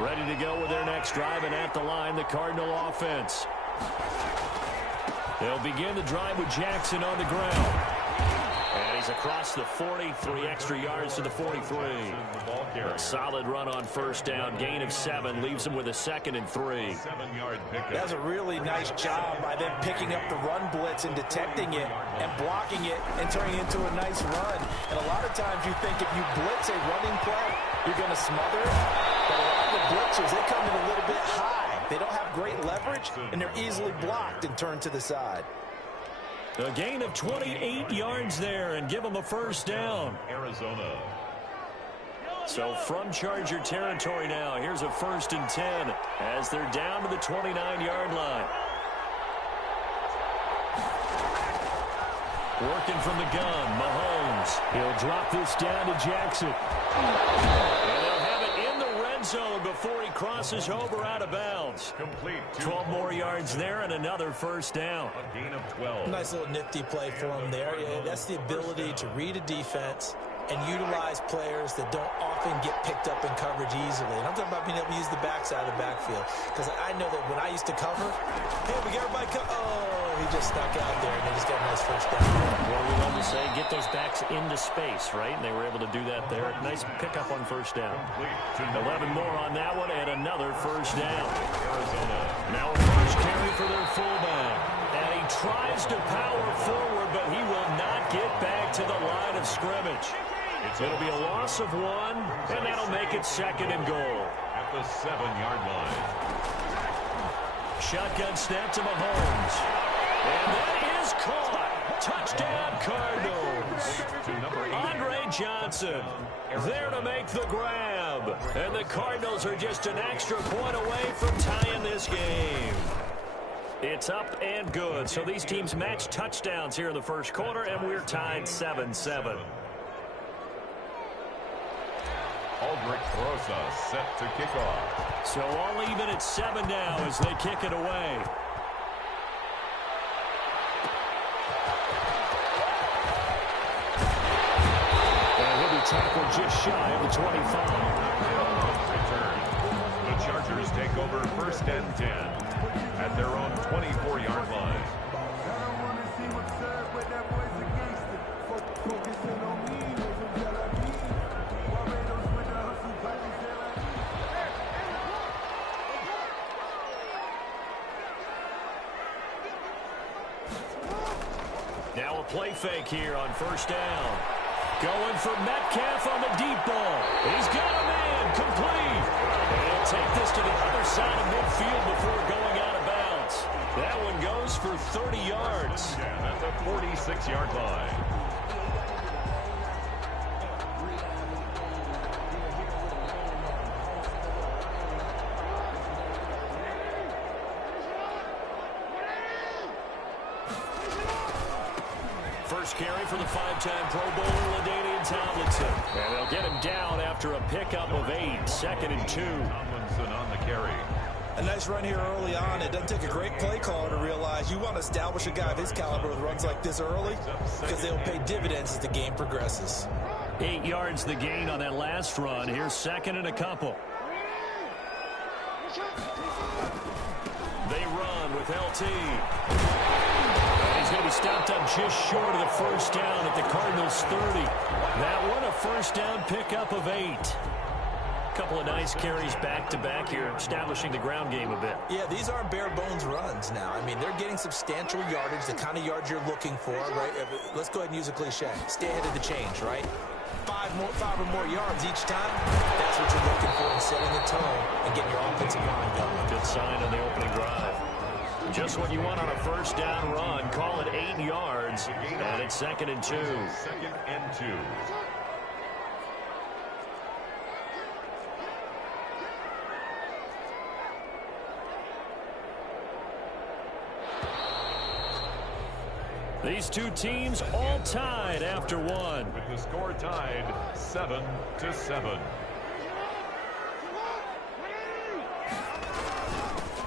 Ready to go with their next drive, and at the line, the Cardinal offense. They'll begin the drive with Jackson on the ground. And he's across the 40, 3 extra yards to the 43. A solid run on first down, gain of 7, leaves him with a 2nd and 3. That's a really nice job by them picking up the run blitz and detecting it and blocking it and turning it into a nice run. And a lot of times you think if you blitz a running play, you're going to smother it. But a lot of the blitzers, they come in a little bit high. They don't have great leverage, and they're easily blocked and turned to the side. A gain of 28 yards there and give them a first down. Arizona. So from Charger territory now, here's a 1st and 10 as they're down to the 29-yard line. Working from the gun, Mahomes. He'll drop this down to Jackson. And they'll have it in the red zone before he crosses over out of bounds. Complete. 12 more yards there and another first down. A gain of 12. Nice little nifty play for him there. Yeah, that's the ability to read a defense and utilize players that don't often get picked up in coverage easily. And I'm talking about being able to use the backside of the backfield. Because I know that when I used to cover, hey, we got everybody he just stuck out there, and they just got a nice first down. What we love to say, get those backs into space, right? And they were able to do that there. Nice pickup on first down. 11 more on that one, and another first down. Arizona. Now a first carry for their fullback. And he tries to power forward, but he will not get back to the line of scrimmage. It'll be a loss of 1, and that'll make it 2nd and goal. At the 7-yard line. Shotgun snap to Mahomes. And that is caught. Touchdown, Cardinals. Andre Johnson there to make the grab. And the Cardinals are just an extra point away from tying this game. It's up and good. So these teams match touchdowns here in the first quarter, and we're tied 7-7. Aldrich Rosa set to kick off. So all even at 7 now as they kick it away. And he'll be tackled just shy of the 25. Return. The Chargers take over 1st and 10 at their own 24-yard line. Now a play fake here on first down. Going for Metcalf on the deep ball. He's got a man complete. And he'll take this to the other side of midfield before going out of bounds. That one goes for 30 yards. At the 46-yard line. First carry for the 5-time Pro Bowler, LaDainian Tomlinson. And they'll get him down after a pickup of 8. 2nd and 2. Tomlinson on the carry. A nice run here early on. It doesn't take a great play caller to realize you want to establish a guy of his caliber with runs like this early because they'll pay dividends as the game progresses. 8 yards the gain on that last run. Here's 2nd and a couple. They run with LT. He's going to be stopped up just short of the first down at the Cardinals' 30. That one a first down pickup of 8. Couple of nice carries back-to-back here, establishing the ground game a bit. Yeah, these aren't bare-bones runs now. I mean, they're getting substantial yardage, the kind of yards you're looking for, right? Let's go ahead and use a cliche. Stay ahead of the change, right? 5 or more yards each time, that's what you're looking for in setting the tone and getting your offensive line going. Good sign on the opening drive. Just what you want on a first down run. Call it 8 yards, and it's 2nd and 2. 2nd and 2. These two teams all tied after one. With the score tied 7-7.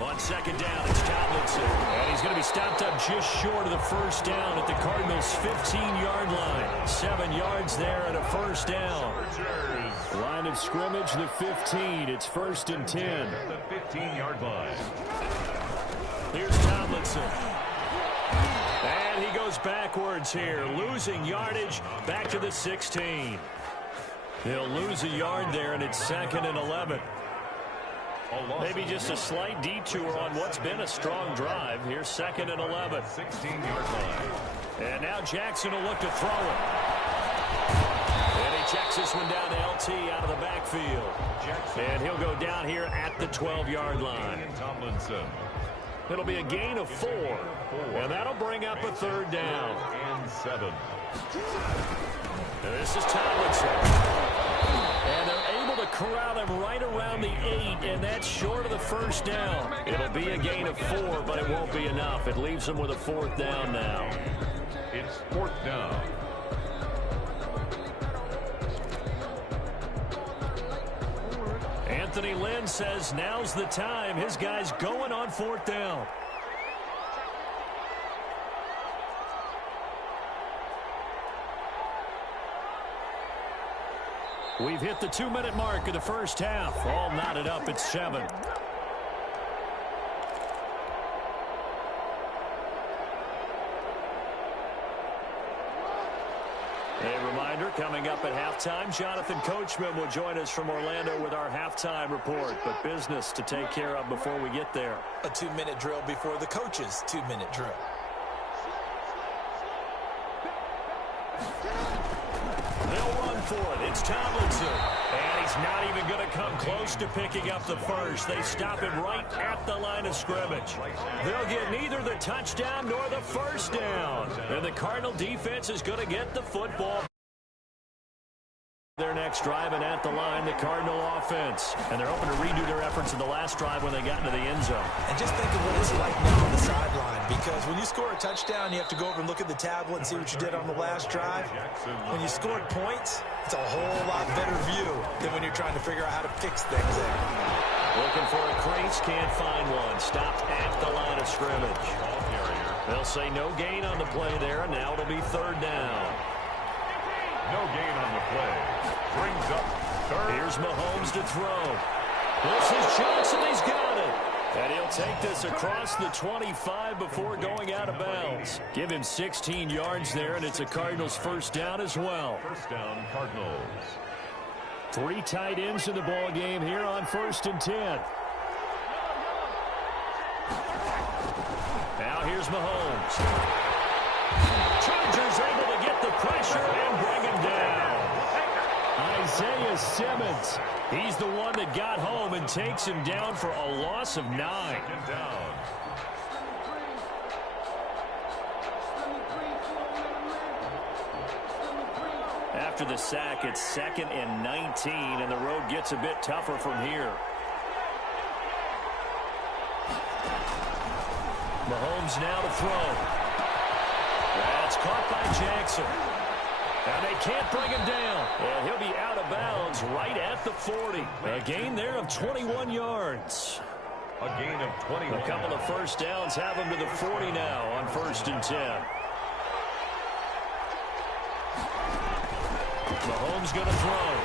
On second down, it's Tomlinson. And he's going to be stopped up just short of the first down at the Cardinals' 15-yard line. 7 yards there and a first down. Line of scrimmage, the 15. It's 1st and 10. The 15-yard line. Here's Tomlinson. And he goes backwards here, losing yardage back to the 16. He'll lose a yard there, and it's 2nd and 11. Maybe just a slight detour on what's been a strong drive. Here's 2nd and 11. 16-yard line. And now Jackson will look to throw it. And he checks this one down to LT out of the backfield. And he'll go down here at the 12-yard line. Tomlinson. It'll be a gain of 4. And that'll bring up a 3rd down. And 7. And this is Tomlinson. And they're able to corral him right around the 8, and that's short of the first down. It'll be a gain of 4, but it won't be enough. It leaves them with a 4th down now. It's 4th down. Anthony Lynn says now's the time. His guy's going on 4th down. We've hit the 2-minute mark of the first half. All knotted up at 7. A reminder, coming up at halftime, Jonathan Coachman will join us from Orlando with our halftime report. But business to take care of before we get there. A 2-minute drill before the coach's 2-minute drill. They'll run for it. It's Tomlinson. And he's not even going to come close to picking up the first. They stop him right at the line of scrimmage. They'll get neither the touchdown nor the first down. And the Cardinal defense is going to get the football. Their next drive, and at the line, the Cardinal offense. And they're hoping to redo their efforts in the last drive when they got into the end zone. And just think of what it's like now on the sideline, because when you score a touchdown, you have to go over and look at the tablet and see what you did on the last drive. When you scored points, it's a whole lot better view than when you're trying to figure out how to fix things there. Looking for a crease, can't find one. Stopped at the line of scrimmage. They'll say no gain on the play there, and now it'll be 3rd down. No gain on the play. Brings up 3rd. Here's Mahomes to throw. This is Johnson. He's got it. And he'll take this across the 25 before going out of bounds. Give him 16 yards there, and it's a Cardinals 1st down as well. 1st down, Cardinals. 3 tight ends in the ball game here on 1st and 10. Now here's Mahomes. Chargers able to get the pressure and bring him down. Isaiah Simmons. He's the one that got home and takes him down for a loss of 9. Down. After the sack, it's 2nd and 19, and the road gets a bit tougher from here. Mahomes now to throw. That's caught by Jackson. And they can't bring him down. And he'll be out of bounds right at the 40. A gain there of 21 yards. A gain of 21. A couple of first downs have him to the 40 now on 1st and 10. Mahomes going to throw.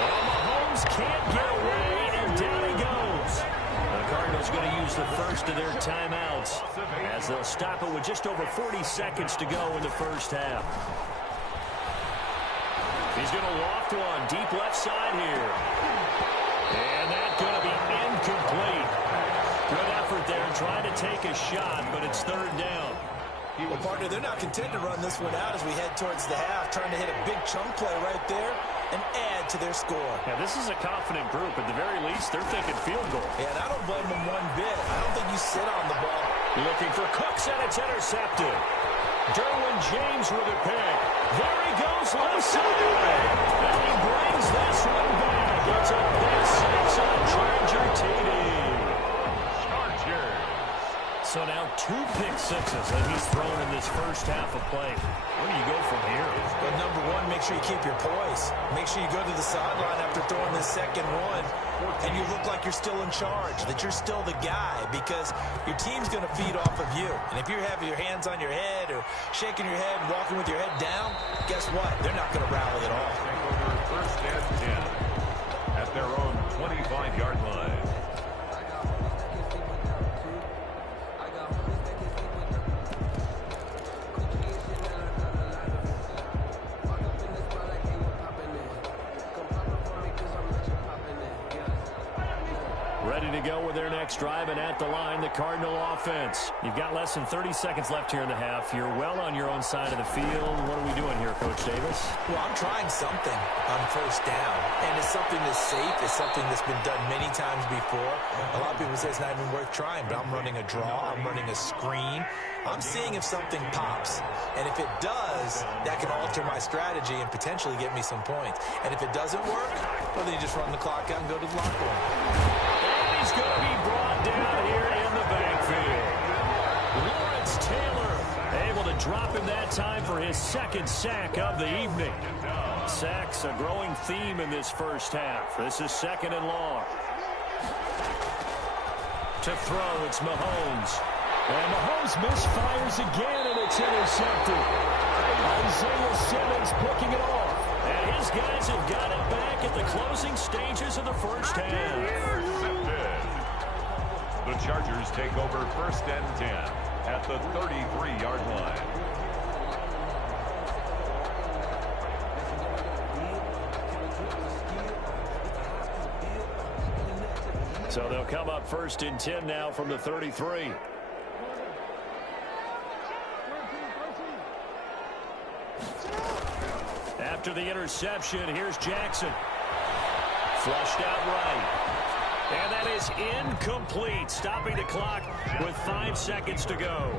Well, Mahomes can't get away, and down he goes. The Cardinals going to use the first of their timeouts as they'll stop it with just over 40 seconds to go in the first half. He's going to loft one deep left side here. And that's going to be incomplete. Good effort there trying to take a shot, but it's 3rd down. Well, partner, they're not content to run this one out as we head towards the half, trying to hit a big chunk play right there and add to their score. Yeah, this is a confident group. At the very least, they're thinking field goal. Yeah, and I don't blame them one bit. I don't think you sit on the ball. Looking for Cooks, and it's intercepted. Derwin James with a pick. There he goes left side. And he brings this one back. It's a pick 6 on Charger TD. Chargers. So now 2 pick sixes that he's thrown in this first half of play. Where do you go from here? Well, number one, make sure you keep your poise. Make sure you go to the sideline after throwing this second one, and you look like you're still in charge, that you're still the guy, because your team's going to feed off of you. And if you have your hands on your head or shaking your head and walking with your head down, guess what? They're not going to rally at all. Take over first and 10 at their own 25-yard line. Ready to go with their next drive, and at the line, the Cardinal offense. You've got less than 30 seconds left here in the half. You're well on your own side of the field. What are we doing here, Coach Davis? Well, I'm trying something on first down, and it's something that's safe. It's something that's been done many times before. A lot of people say it's not even worth trying, but I'm running a draw. I'm running a screen. I'm seeing if something pops, and if it does, that can alter my strategy and potentially get me some points. And if it doesn't work, well, then you just run the clock out and go to the locker room. And he's going to be brought down here in the backfield. Lawrence Taylor able to drop him that time for his second sack of the evening. Sacks a growing theme in this first half. This is second and long. To throw, it's Mahomes. And Mahomes misfires again, and it's intercepted. Isaiah Simmons picking it off. And his guys have got it back at the closing stages of the first half. Intercepted. The Chargers take over first and 10 at the 33-yard line. So they'll come up first and 10 now from the 33. After the interception, here's Jackson. Flushed out right. And that is incomplete, stopping the clock with 5 seconds to go.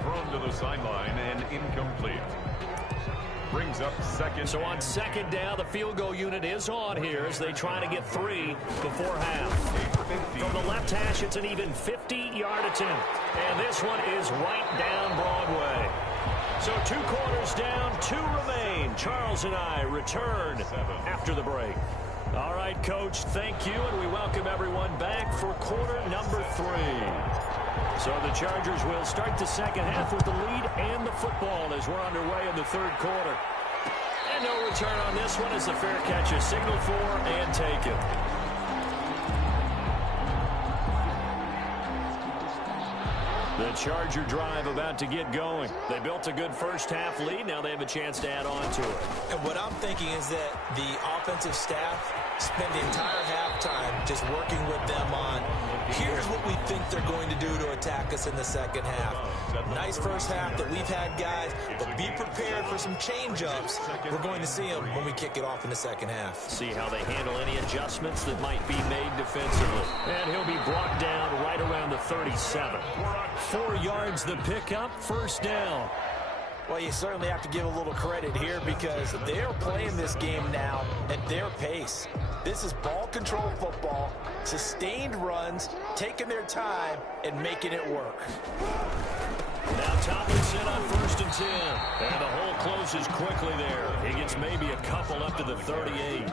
Thrown to the sideline and incomplete. Brings up second. So on second down, the field goal unit is on here as they try to get 3 before half. From the left hash, it's an even 50-yard attempt. And this one is right down Broadway. So 2 quarters down, 2 remain. Charles and I return after the break. All right, Coach, thank you, and we welcome everyone back for quarter number 3. So the Chargers will start the second half with the lead and the football as we're underway in the third quarter. And no return on this one as the fair catch is signaled for and taken. The Charger drive about to get going. They built a good first half lead. Now they have a chance to add on to it. And what I'm thinking is that the offensive staff spend the entire halftime just working with them on, here's what we think they're going to do to attack us in the second half. Nice first half that we've had, guys, but be prepared for some change-ups. We're going to see them when we kick it off in the second half. See how they handle any adjustments that might be made defensively. And he'll be brought down right around the 37. 4 yards the pickup, first down. Well, you certainly have to give a little credit here because they're playing this game now at their pace. This is ball control football, sustained runs, taking their time, and making it work. Now Tomlinson on first and 10. And the hole closes quickly there. He gets maybe a couple up to the 38.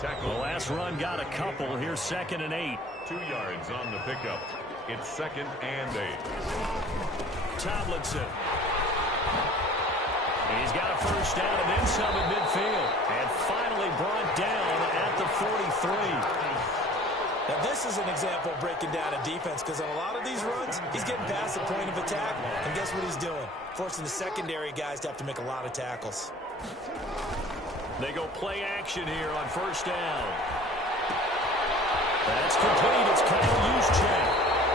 The last run got a couple. Here's second and 8. 2 yards on the pickup. It's second and 8. Tomlinson. He's got a first down and then some at midfield. And finally brought down at the 43. Now, this is an example of breaking down a defense because on a lot of these runs, he's getting past the point of attack. And guess what he's doing? Forcing the secondary guys to have to make a lot of tackles. They go play action here on first down. That's complete. It's Kyle Juszczyk.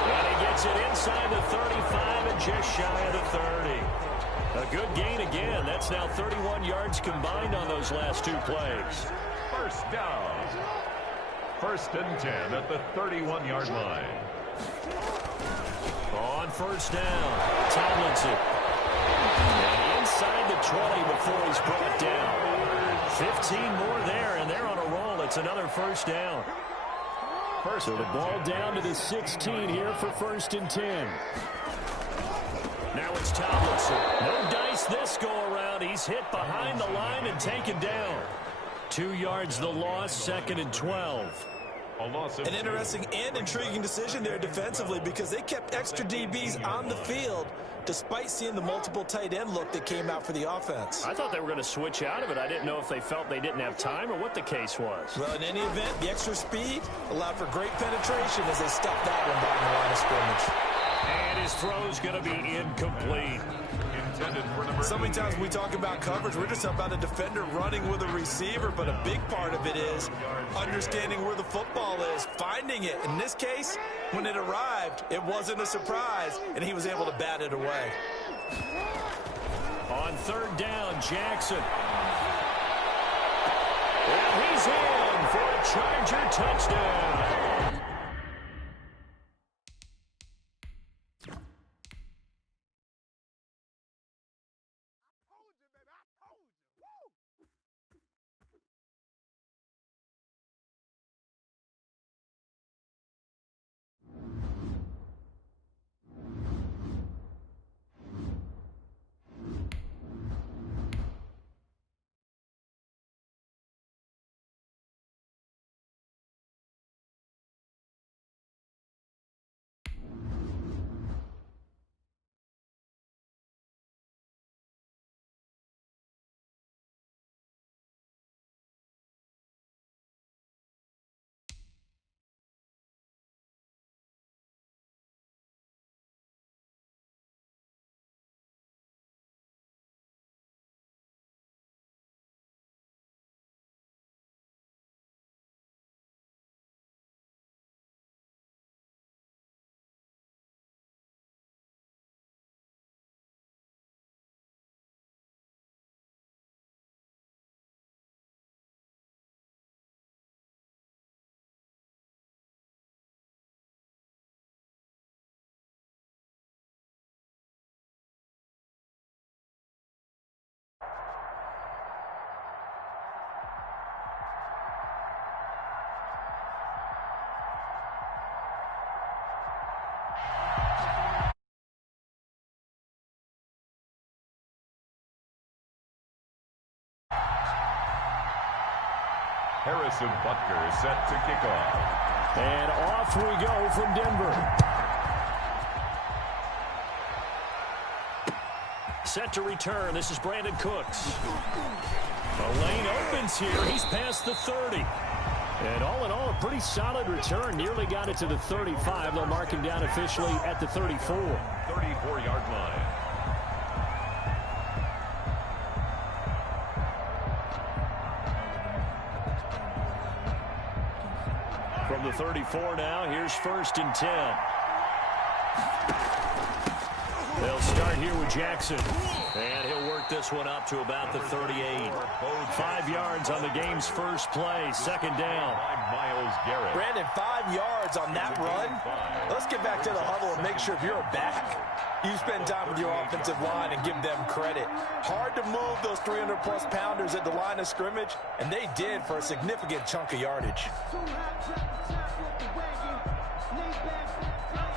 And he gets it inside the 35 and just shy of the 30. A good gain again. That's now 31 yards combined on those last 2 plays. First down. First and 10 at the 31-yard line. On first down, Tomlinson. And inside the 20 before he's brought down. 15 more there, and they're on a roll. It's another first down. So the ball down to the 16 here for first and 10. Now it's Tomlinson. No dice this go-around. He's hit behind the line and taken down. 2 yards the loss, 2nd and 12. An interesting and intriguing decision there defensively because they kept extra DBs on the field despite seeing the multiple tight end look that came out for the offense. I thought they were going to switch out of it. I didn't know if they felt they didn't have time or what the case was. Well, in any event, the extra speed allowed for great penetration as they stuffed that one behind the line of scrimmage. And his throw's going to be incomplete. So many times when we talk about coverage, we're just about a defender running with a receiver, but a big part of it is understanding where the football is, finding it. In this case, when it arrived, it wasn't a surprise, and he was able to bat it away. On 3rd down, Jackson. And he's in for a Charger touchdown. Harrison Butker set to kick off. And off we go from Denver. Set to return. This is Brandon Cooks. The lane opens here. He's past the 30. And all in all, a pretty solid return. Nearly got it to the 35. They'll mark him down officially at the 34. 34-yard line. From the 34 now, here's 1st and 10. They'll start here with Jackson. And he'll work this one up to about the 38. 5 yards on the game's first play. 2nd down. Myles Garrett. Brandon, 5 yards on that run. Let's get back to the huddle and make sure if you're a back, you spend time with your offensive line and give them credit. Hard to move those 300-plus pounders at the line of scrimmage, and they did for a significant chunk of yardage.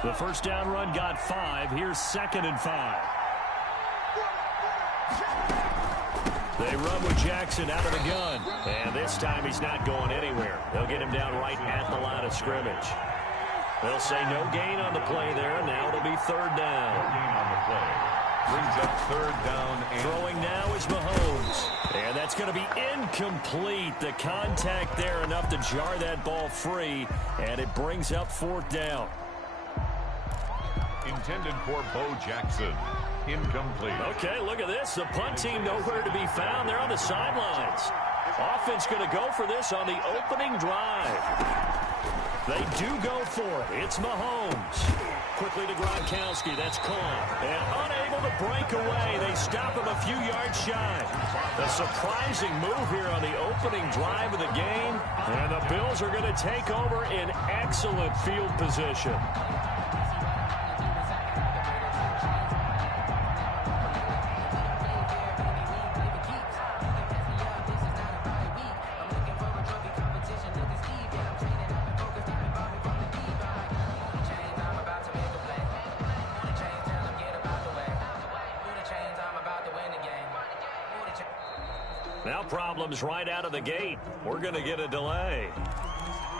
The first down run got 5. Here's 2nd and 5. They run with Jackson out of the gun. And this time he's not going anywhere. They'll get him down right at the line of scrimmage. They'll say no gain on the play there. Now it'll be 3rd down. No gain on the play. Brings up 3rd down. And throwing now is Mahomes. And that's going to be incomplete. The contact there enough to jar that ball free. And it brings up 4th down. Intended for Bo Jackson. Incomplete. Okay, look at this. The punt team nowhere to be found. They're on the sidelines. Offense going to go for this on the opening drive. They do go for it. It's Mahomes. Quickly to Gronkowski. That's caught. And unable to break away. They stop him a few yards shy. A surprising move here on the opening drive of the game. And the Bills are going to take over in excellent field position. Now problems right out of the gate. We're going to get a delay.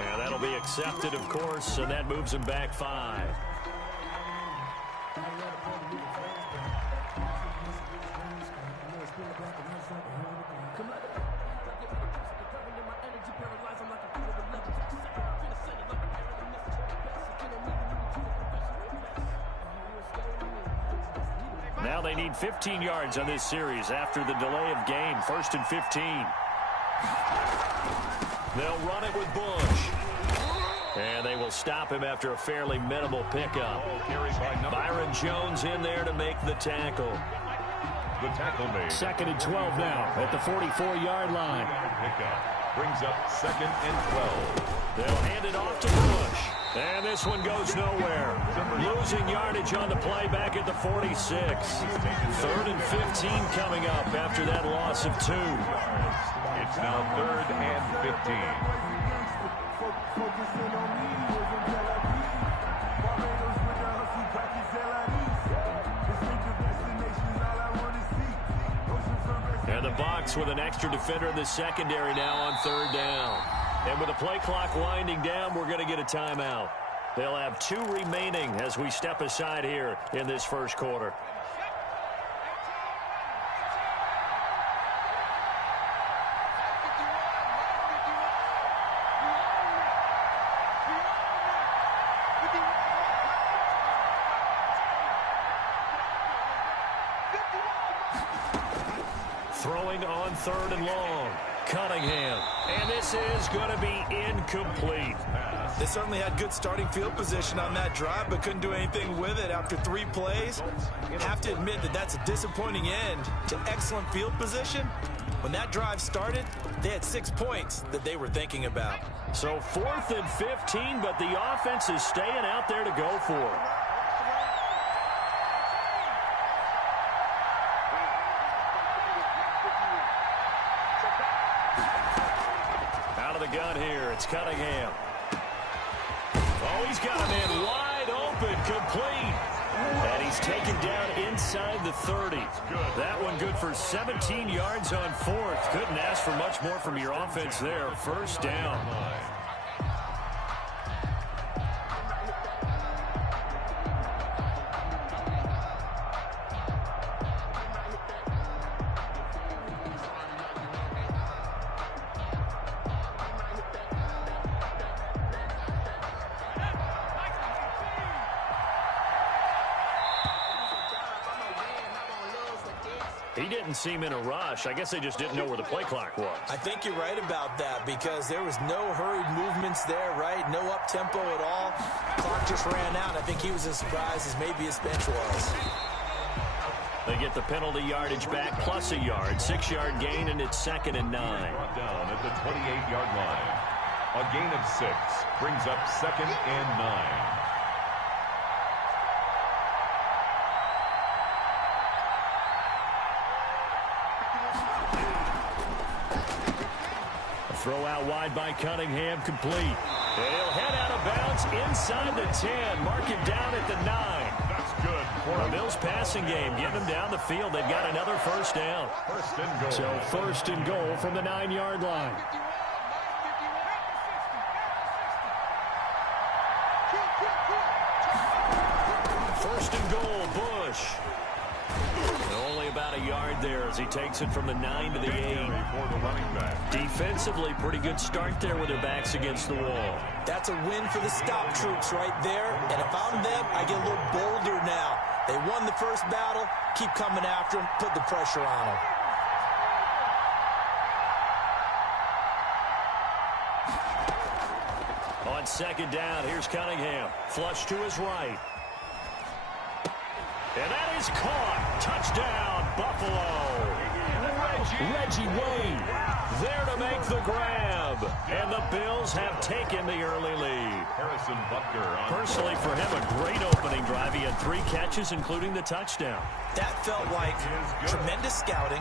And that'll be accepted, of course, and that moves him back 5. Now they need 15 yards on this series after the delay of game. 1st and 15. They'll run it with Bush. And they will stop him after a fairly minimal pickup. Byron Jones in there to make the tackle. The tackle made. 2nd and 12 now at the 44-yard line. Pickup brings up 2nd and 12. They'll hand it off to Bush. And this one goes nowhere. Losing yardage on the play back at the 46. 3rd and 15 coming up after that loss of 2. It's now 3rd and 15. And the Bucs with an extra defender in the secondary now on 3rd down. And with the play clock winding down, we're going to get a timeout. They'll have 2 remaining as we step aside here in this first quarter. Throwing on 3rd and long. Cunningham. And this is going to be incomplete. They certainly had good starting field position on that drive, but couldn't do anything with it after 3 plays. Have to admit that that's a disappointing end to excellent field position. When that drive started, they had 6 points that they were thinking about. So 4th and 15, but the offense is staying out there to go for it. Gun here. It's Cunningham. Oh, he's got a man wide open, complete. And he's taken down inside the 30. That one good for 17 yards on 4th. Couldn't ask for much more from your offense there. 1st down. He didn't seem in a rush. I guess they just didn't know where the play clock was. I think you're right about that because there was no hurried movements there, right? No up-tempo at all. Clock just ran out. I think he was as surprised as maybe his bench was. They get the penalty yardage back plus a yard. 6-yard gain, and it's 2nd and 9. Brought down at the 28-yard line. A gain of 6 brings up 2nd and 9. Throw out wide by Cunningham, complete. They'll head out of bounds inside the 10. Mark him down at the 9. That's good. For the Bills passing game, getting them down the field. They've got another 1st down. 1st and goal. So 1st and goal from the 9-yard line. First and goal, Bush. Only about a yard there as he takes it from the 9 to the 8. For the running back. Defensively, pretty good start there with their backs against the wall. That's a win for the stop troops right there. And if I'm them, I get a little bolder now. They won the first battle. Keep coming after them. Put the pressure on them. On 2nd down, here's Cunningham. Flush to his right. And that is caught. Touchdown, Buffalo. Reggie Wayne there to make the grab. And the Bills have taken the early lead. Harrison Butker. Personally, for him, a great opening drive. He had 3 catches, including the touchdown. That felt like tremendous scouting,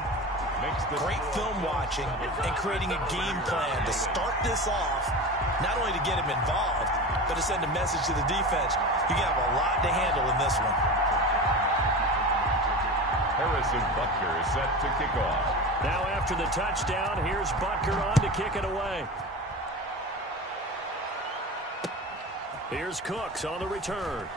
great film watching, and creating a game plan to start this off, not only to get him involved, but to send a message to the defense. You have a lot to handle in this one. Harrison Butker is set to kick off. Now after the touchdown, here's Butker on to kick it away. Here's Cooks on the return.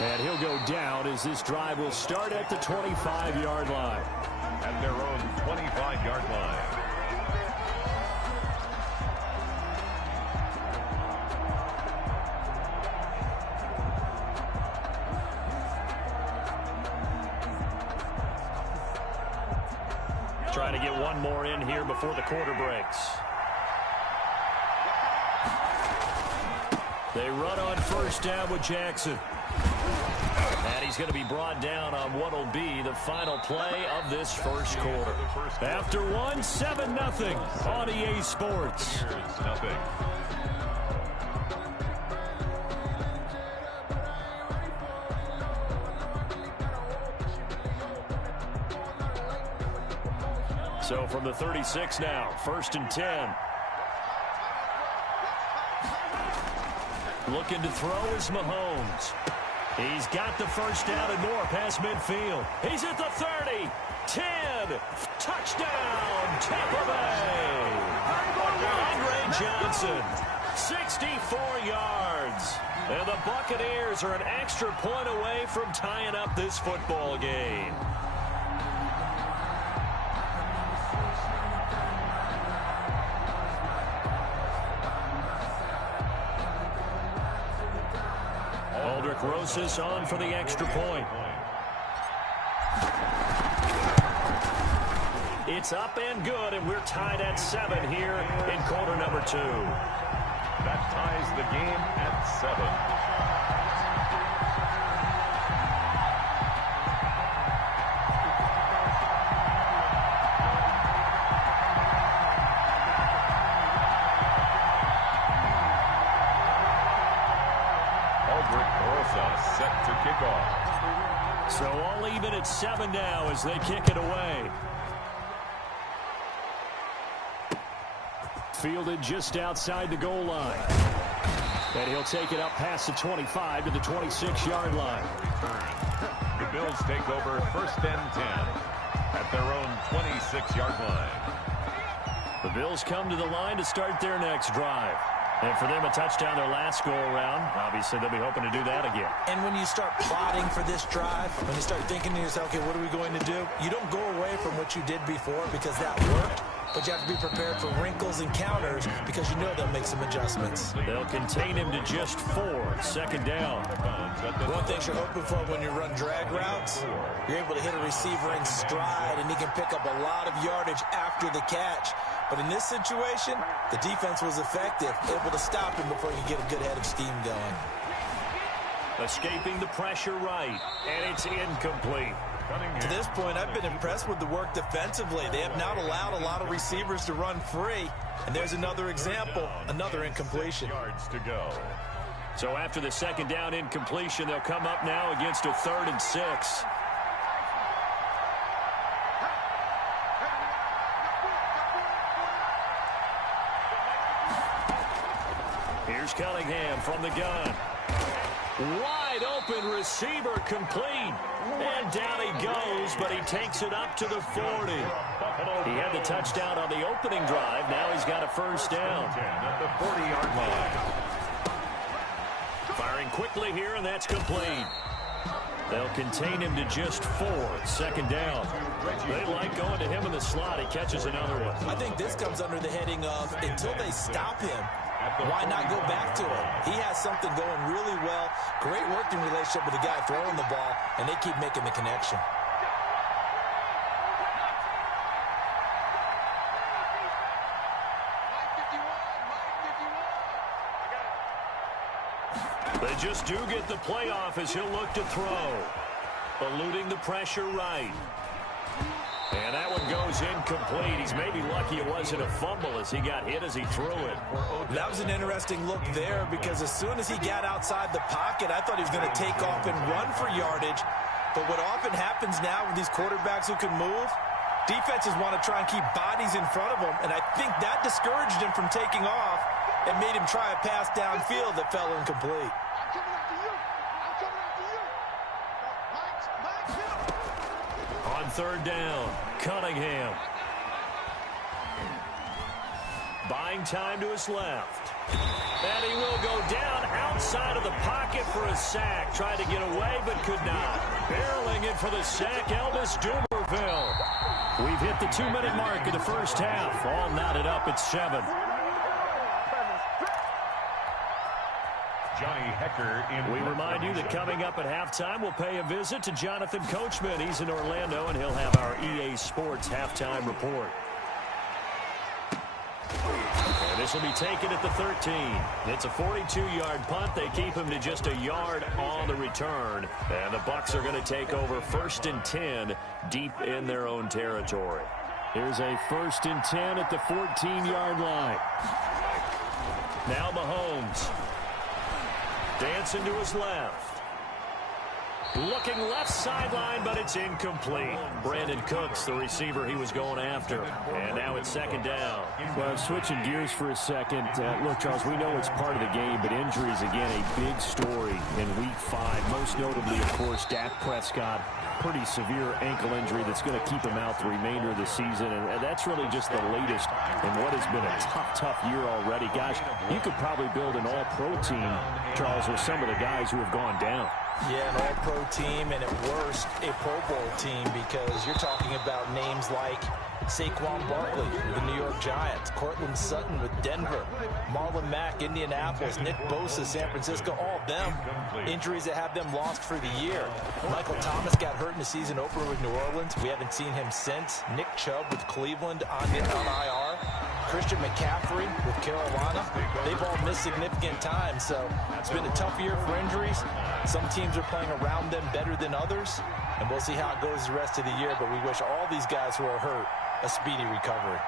And he'll go down as this drive will start at the 25-yard line. At their own 25-yard line. Trying to get one more in here before the quarter breaks. They run on first down with Jackson. And he's going to be brought down on what will be the final play of this first quarter. After one, 7-0 on EA Sports. Nothing. So from the 36 now, 1st and 10. Looking to throw is Mahomes. He's got the first down and more past midfield. He's at the 30, 10, touchdown, Tampa Bay. Andre Johnson, 64 yards. And the Buccaneers are an extra point away from tying up this football game. Rosas on for the extra point. It's up and good, and we're tied at 7 here in quarter number 2. That ties the game at 7. Set to kick off. So all even at 7 now as they kick it away. Fielded just outside the goal line. And he'll take it up past the 25 to the 26-yard line. The Bills take over 1st and 10 at their own 26-yard line. The Bills come to the line to start their next drive. And for them, a touchdown their last go-around. Obviously, they'll be hoping to do that again. And when you start plotting for this drive, when you start thinking to yourself, okay, what are we going to do? You don't go away from what you did before because that worked, but you have to be prepared for wrinkles and counters because you know they'll make some adjustments. They'll contain him to just 4, 2nd down. One thing you're hoping for when you run drag routes, you're able to hit a receiver in stride, and he can pick up a lot of yardage after the catch. But in this situation, the defense was effective, able to stop him before he could get a good head of steam going. Escaping the pressure right, and it's incomplete. To this point, I've been impressed with the work defensively. They have not allowed a lot of receivers to run free. And there's another example, another incompletion. Yards to go. So after the 2nd down incompletion, they'll come up now against a 3rd and 6. Here's Cunningham from the gun. Wide open receiver complete. And down he goes, but he takes it up to the 40. He had the touchdown on the opening drive. Now he's got a first down. At the 40-yard line. Firing quickly here, and that's complete. They'll contain him to just 4, 2nd down. They like going to him in the slot. He catches another one. I think this comes under the heading of until they stop him, why not go back to him? He has something going really well. Great working relationship with the guy throwing the ball, and they keep making the connection. They just do get the playoff as he'll look to throw. Eluding the pressure right. And that one goes incomplete. He's maybe lucky it wasn't a fumble as he got hit as he threw it. That was an interesting look there because as soon as he got outside the pocket, I thought he was going to take off and run for yardage. But what often happens now with these quarterbacks who can move, defenses want to try and keep bodies in front of them. And I think that discouraged him from taking off and made him try a pass downfield that fell incomplete. On On third down, Cunningham. Buying time to his left. And he will go down outside of the pocket for a sack. Tried to get away, but could not. Barreling in for the sack, Elvis Dumervil. We've hit the 2-minute mark of the first half. All knotted up at 7. Johnny Hekker. We remind you that coming up at halftime, we'll pay a visit to Jonathan Coachman. He's in Orlando, and he'll have our EA Sports halftime report. And this will be taken at the 13. It's a 42-yard punt. They keep him to just a yard on the return. And the Bucs are going to take over 1st and 10 deep in their own territory. Here's a 1st and 10 at the 14-yard line. Now Mahomes. Dancing to his left. Looking left sideline, but it's incomplete. Brandon Cooks, the receiver he was going after. And now it's 2nd down. Well, switching gears for a second. Look, Charles, we know it's part of the game, but injuries, again, a big story in Week 5. Most notably, of course, Dak Prescott. Pretty severe ankle injury that's going to keep him out the remainder of the season. And that's really just the latest in what has been a tough year already. Gosh, you could probably build an all-pro team, Charles, with some of the guys who have gone down. Yeah, an all-pro team, and at worst, a Pro Bowl team, because you're talking about names like Saquon Barkley with the New York Giants, Cortland Sutton with Denver, Marlon Mack, Indianapolis, Nick Bosa, San Francisco, all of them injuries that have them lost for the year. Michael Thomas got hurt in the season opener with New Orleans. We haven't seen him since. Nick Chubb with Cleveland on IR. Christian McCaffrey with Carolina. They've all missed significant time, so it's been a tough year for injuries. Some teams are playing around them better than others, and we'll see how it goes the rest of the year, but we wish all these guys who are hurt a speedy recovery.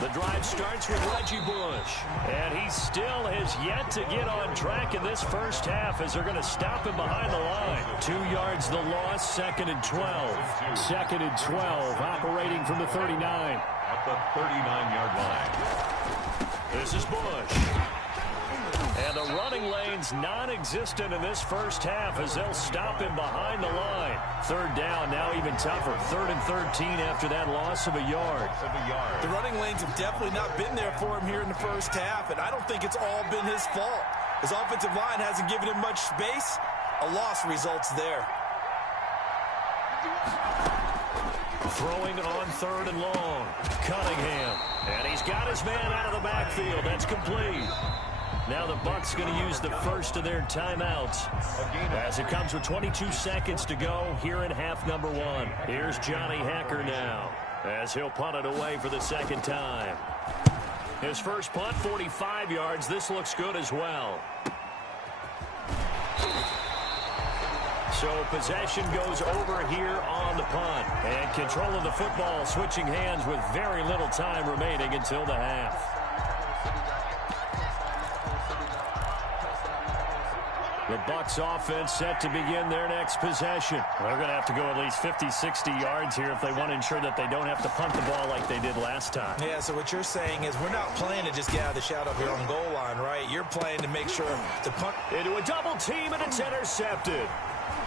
The drive starts with Reggie Bush, and he still has yet to get on track in this first half as they're going to stop him behind the line. 2 yards the loss, 2nd and 12. 2nd and 12, operating from the 39. At the 39-yard line. This is Bush. And the running lane's non-existent in this first half as they'll stop him behind the line. 3rd down, now even tougher. 3rd and 13 after that loss of a yard. The running lanes have definitely not been there for him here in the first half, and I don't think it's all been his fault. His offensive line hasn't given him much space. A loss results there. Throwing on 3rd and long. Cunningham. And he's got his man out of the backfield. That's complete. Now the Bucs going to use the first of their timeouts as it comes with 22 seconds to go here in half number 1. Here's Johnny Hekker now as he'll punt it away for the 2nd time. His first punt, 45 yards. This looks good as well. So possession goes over here on the punt. And control of the football switching hands with very little time remaining until the half. The Bucs offense set to begin their next possession. They're going to have to go at least 50, 60 yards here if they want to ensure that they don't have to punt the ball like they did last time. Yeah, so what you're saying is we're not playing to just get out of the shadow of your own goal line, right? You're playing to make sure to punt. Into a double team, and it's intercepted.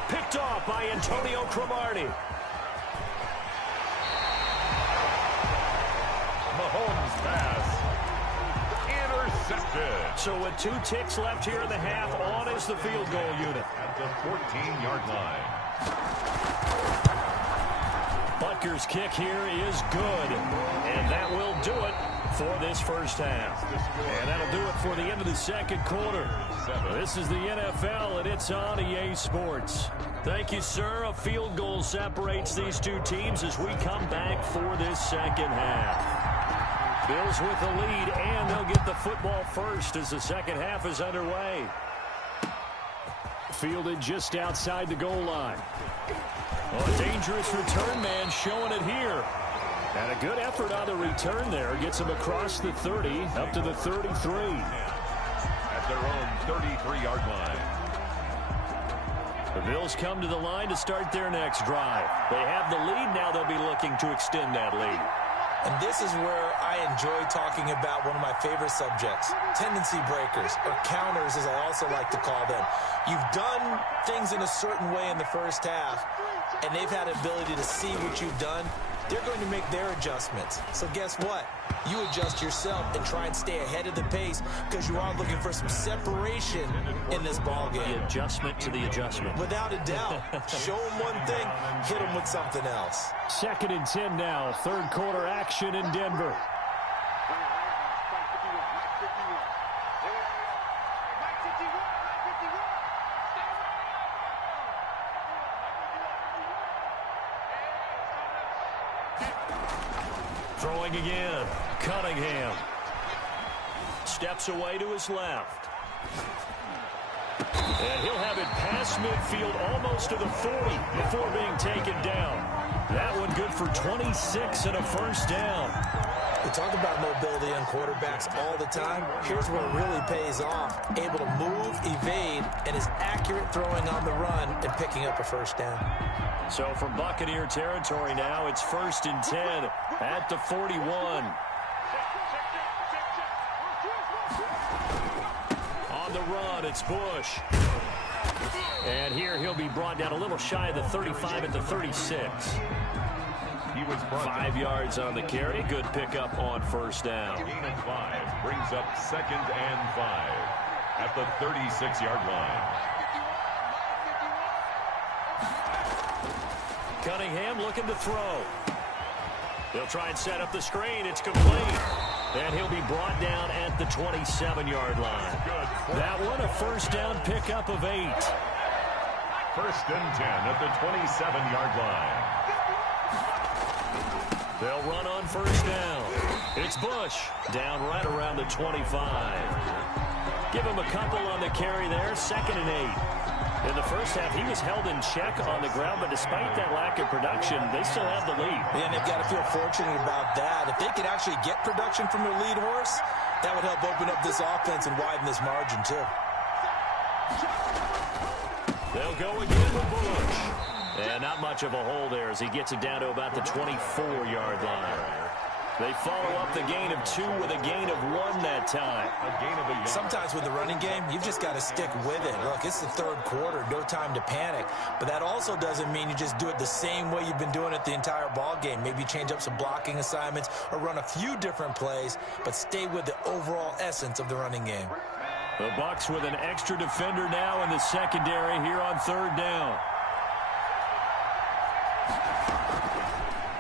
Picked off by Antonio Cromartie. Mahomes pass. Intercepted. So with 2 ticks left here in the half, on is the field goal unit. At the 14-yard line. Butker's kick here is good, and that will do it for this first half. And that'll do it for the end of the second quarter. This is the NFL, and it's on EA Sports. Thank you, sir. A field goal separates these two teams as we come back for this second half. Bills with the lead, and they'll get the football first as the second half is underway. Fielded just outside the goal line. Oh, a dangerous return man showing it here. And a good effort on the return there. Gets him across the 30, up to the 33. At their own 33-yard line. The Bills come to the line to start their next drive. They have the lead, now they'll be looking to extend that lead. And this is where I enjoy talking about one of my favorite subjects, tendency breakers, or counters as I also like to call them. You've done things in a certain way in the first half, and they've had the ability to see what you've done. They're going to make their adjustments. So guess what? You adjust yourself and try and stay ahead of the pace because you are looking for some separation in this ball game. The adjustment to the adjustment. Without a doubt. Show them one thing, hit them with something else. 2nd and 10 now. Third quarter action in Denver. Throwing again. Cunningham. Steps away to his left. And he'll have it past midfield almost to the 40 before being taken down. That one good for 26 and a first down. We talk about mobility on quarterbacks all the time. Here's where it really pays off. Able to move, evade, and is accurate throwing on the run and picking up a first down. So from Buccaneer territory now, it's 1st and 10 at the 41. On the run, it's Bush. And here he'll be brought down a little shy of the 35 at the 36. He was 5 yards on the carry. Good pickup on first down. Gain of 5 brings up 2nd and 5 at the 36-yard line. Cunningham looking to throw. They'll try and set up the screen. It's complete. And he'll be brought down at the 27-yard line. That one, a first down pickup of 8. 1st and 10 at the 27-yard line. They'll run on first down. It's Bush down right around the 25. Give him a couple on the carry there. 2nd and 8. In the first half, he was held in check on the ground, but despite that lack of production, they still have the lead. And they've got to feel fortunate about that. If they could actually get production from their lead horse, that would help open up this offense and widen this margin, too. They'll go again with Bush. And not much of a hole there as he gets it down to about the 24-yard line. They follow up the gain of 2 with a gain of 1 that time. A gain of a yard. Sometimes with the running game, you've just got to stick with it. Look, it's the 3rd quarter, no time to panic. But that also doesn't mean you just do it the same way you've been doing it the entire ball game. Maybe change up some blocking assignments or run a few different plays, but stay with the overall essence of the running game. The Bucs with an extra defender now in the secondary here on 3rd down.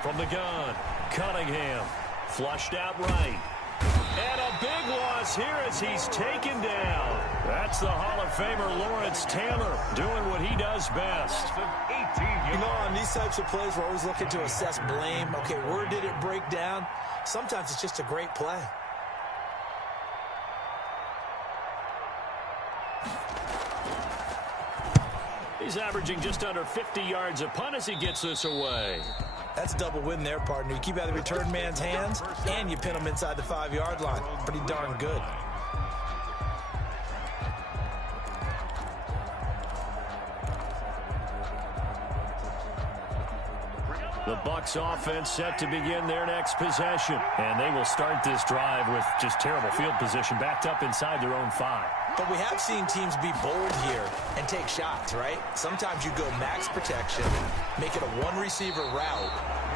From the gun, Cunningham. Flushed out right. And a big loss here as he's taken down. That's the Hall of Famer Lawrence Taylor doing what he does best. You know, on these types of plays, we're always looking to assess blame. Okay, where did it break down? Sometimes it's just a great play. He's averaging just under 50 yards a punt as he gets this away. That's a double win there, partner. You keep out of the return man's hands, and you pin him inside the 5-yard line. Pretty darn good. The Bucs offense set to begin their next possession. And they will start this drive with just terrible field position, backed up inside their own 5. But we have seen teams be bold here and take shots, right? Sometimes you go max protection, make it a one-receiver route,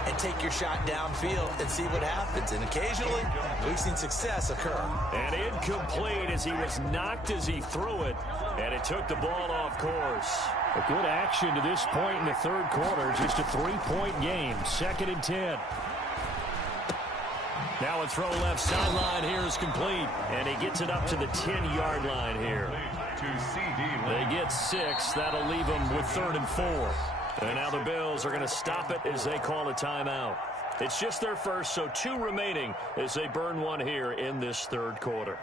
and take your shot downfield and see what happens. And occasionally, we've seen success occur. And incomplete as he was knocked as he threw it, and it took the ball off course. A good action to this point in the 3rd quarter. Just a 3-point game. 2nd and 10. Now a throw left sideline here is complete. And he gets it up to the 10-yard line here. They get 6. That'll leave them with 3rd and 4. And now the Bills are going to stop it as they call a timeout. It's just their first, so 2 remaining as they burn one here in this 3rd quarter.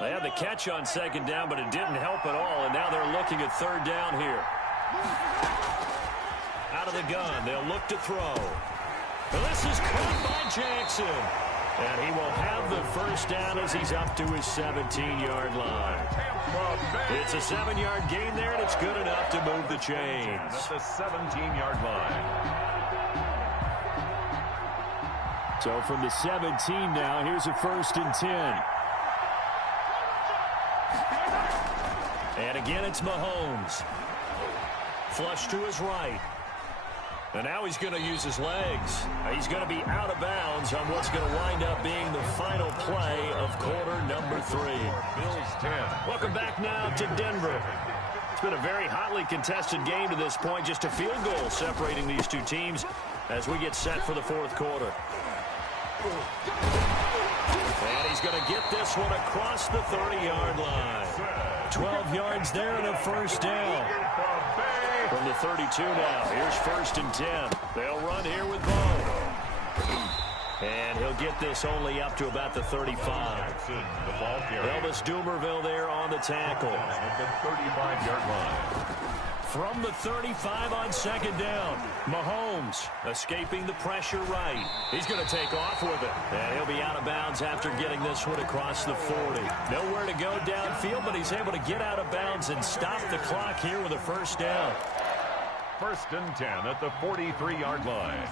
They had the catch on 2nd down, but it didn't help at all, and now they're looking at 3rd down here. Out of the gun, they'll look to throw. Well, this is caught by Jackson. And he will have the first down as he's up to his 17-yard line. It's a 7-yard gain there, and it's good enough to move the chains. At the 17-yard line. So from the 17 now, here's a 1st and 10. And again, it's Mahomes. Flush to his right. And now he's going to use his legs. He's going to be out of bounds on what's going to wind up being the final play of quarter number 3. Bills 10. Welcome back now to Denver. It's been a very hotly contested game to this point. Just a field goal separating these two teams as we get set for the 4th quarter. And he's going to get this one across the 30-yard line. 12 yards there and a first down. From the 32 now, here's 1st and 10. They'll run here with Bo. And he'll get this only up to about the 35. Elvis Dumervil there on the tackle. At the 35-yard line. From the 35 on 2nd down, Mahomes escaping the pressure right. He's going to take off with it. And he'll be out of bounds after getting this one across the 40. Nowhere to go downfield, but he's able to get out of bounds and stop the clock here with a first down. 1st and 10 at the 43-yard line.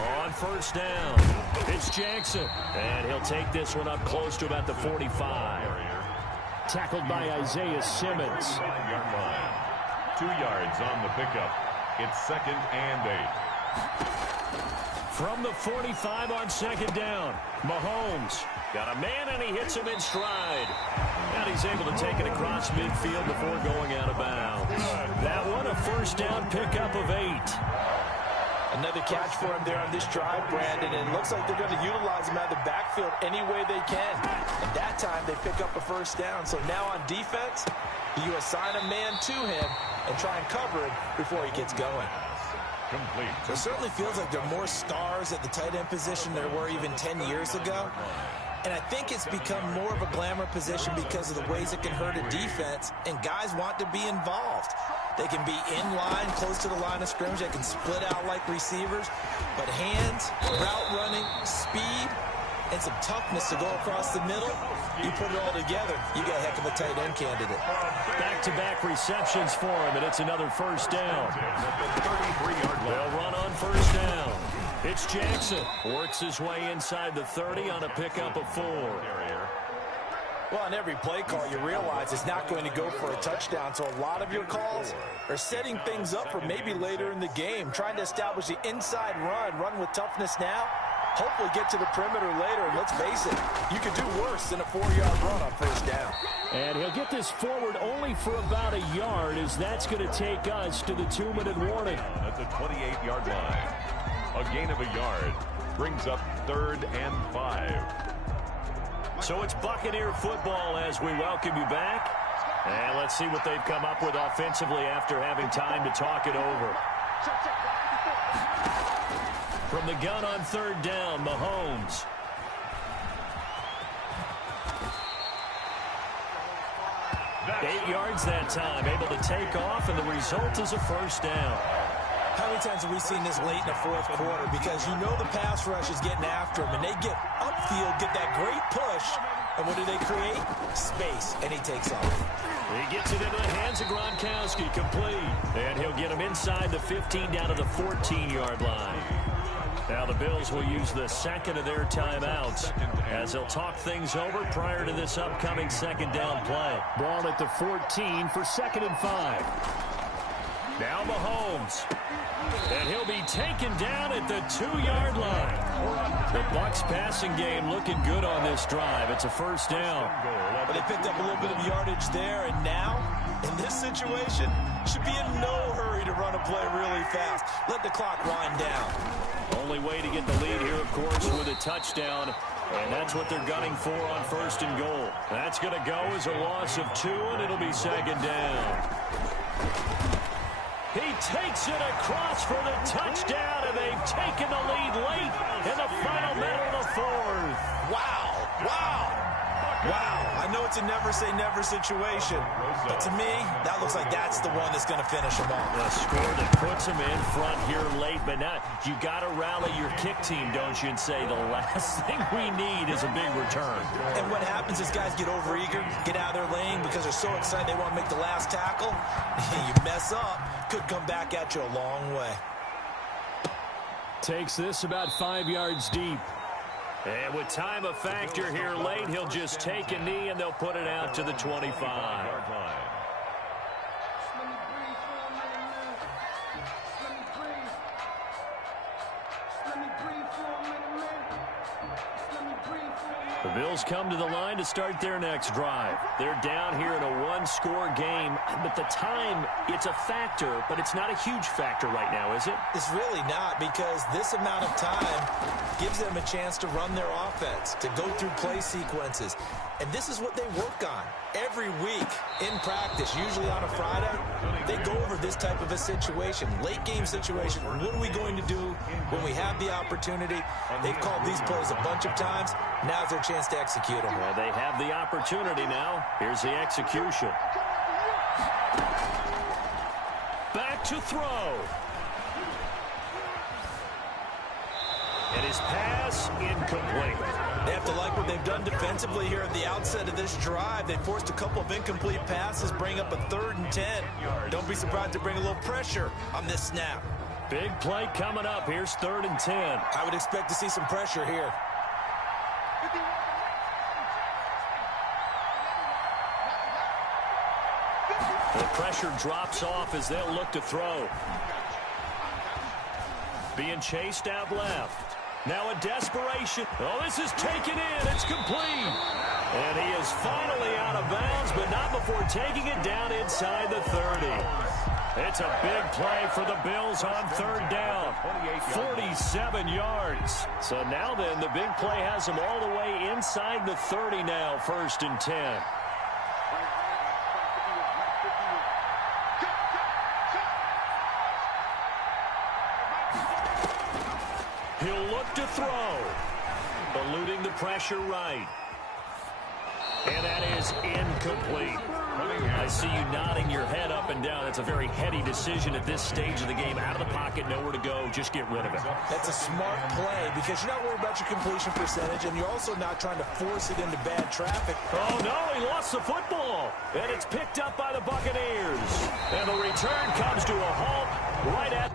On 1st down, it's Jackson. And he'll take this one up close to about the 45. Tackled by Isaiah Simmons. 5-yard line. 2 yards on the pickup. It's 2nd and 8. From the 45 on 2nd down, Mahomes got a man and he hits him in stride. And he's able to take it across midfield before going out of bounds. That one a first down pickup of 8. Another catch for him there on this drive, Brandon, and it looks like they're going to utilize him out of the backfield any way they can. And that time they pick up a first down. So now on defense, you assign a man to him and try and cover him before he gets going. Complete. It certainly feels like there are more stars at the tight end position than there were even 10 years ago. And I think it's become more of a glamour position because of the ways it can hurt a defense, and guys want to be involved. They can be in line, close to the line of scrimmage. They can split out like receivers. But hands, route running, speed, and some toughness to go across the middle, you put it all together, you got a heck of a tight end candidate. Back-to-back receptions for him, and it's another first down. They'll run on first down. It's Jackson. Works his way inside the 30 on a pickup of 4. Well, on every play call, you realize it's not going to go for a touchdown, so a lot of your calls are setting things up for maybe later in the game, trying to establish the inside run with toughness now, hopefully get to the perimeter later, and let's face it, you could do worse than a 4-yard run on first down. And he'll get this forward only for about a yard, as that's going to take us to the 2-minute warning. At the 28-yard line. A gain of a yard brings up 3rd and 5. So it's Buccaneer football as we welcome you back. And let's see what they've come up with offensively after having time to talk it over. From the gun on 3rd down, Mahomes. That's 8 yards that time, able to take off, and the result is a first down. How many times have we seen this late in the 4th quarter? Because you know the pass rush is getting after him, and they get upfield, get that great push, and what do they create? Space, and he takes off. He gets it into the hands of Gronkowski, complete. And he'll get him inside the 15 down to the 14-yard line. Now the Bills will use the second of their timeouts as they'll talk things over prior to this upcoming 2nd down play. Ball at the 14 for 2nd and 5. Now Mahomes. And he'll be taken down at the 2-yard line. The Bucs passing game looking good on this drive. It's a first down. But they picked up a little bit of yardage there, and now, in this situation, should be in no hurry to run a play really fast. Let the clock wind down. Only way to get the lead here, of course, with a touchdown. And that's what they're gunning for on 1st and goal. That's going to go as a loss of 2, and it'll be 2nd down. He takes it across for the touchdown, and they've taken the lead late in the final minute of the 4th. Wow. Wow. Wow. I know it's a never-say-never situation. But to me, that looks like that's the one that's going to finish them off. A score that puts them in front here late. But now you got to rally your kick team, don't you, and say the last thing we need is a big return. And what happens is guys get overeager, get out of their lane because they're so excited they want to make the last tackle. You mess up, could come back at you a long way. Takes this about 5 yards deep. And with time a factor here late, he'll just take a knee and they'll put it out to the 25. The Bills come to the line to start their next drive. They're down here in a one-score game, but the time, it's a factor, but it's not a huge factor right now, is it? It's really not, because this amount of time gives them a chance to run their offense, to go through play sequences. And this is what they work on every week in practice, usually on a Friday. They go over this type of a situation, late-game situation. What are we going to do when we have the opportunity? They've called these plays a bunch of times. Now's their chance to execute them. Well, they have the opportunity now. Here's the execution. Back to throw. And his pass incomplete. They have to like what they've done defensively here at the outset of this drive. They forced a couple of incomplete passes, bring up a 3rd and 10. Don't be surprised to bring a little pressure on this snap. Big play coming up. Here's 3rd and 10. I would expect to see some pressure here. The pressure drops off as they'll look to throw. Being chased out left. Now a desperation. Oh, this is taken in. It's complete. And he is finally out of bounds, but not before taking it down inside the 30. It's a big play for the Bills on 3rd down. 47 yards. So now then, the big play has them all the way inside the 30 now, 1st and 10. He'll look to throw. Eluding the pressure right. And that is incomplete. I see you nodding your head up and down. That's a very heady decision at this stage of the game. Out of the pocket, nowhere to go. Just get rid of it. That's a smart play because you're not worried about your completion percentage, and you're also not trying to force it into bad traffic. Oh, no, he lost the football. And it's picked up by the Buccaneers. And the return comes to a halt right at...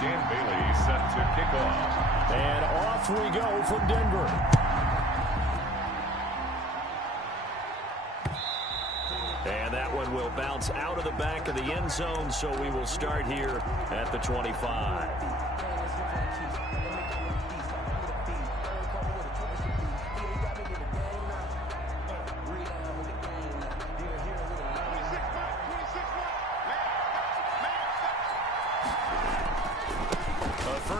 Dan Bailey set to kick off. And off we go from Denver. And that one will bounce out of the back of the end zone, so we will start here at the 25.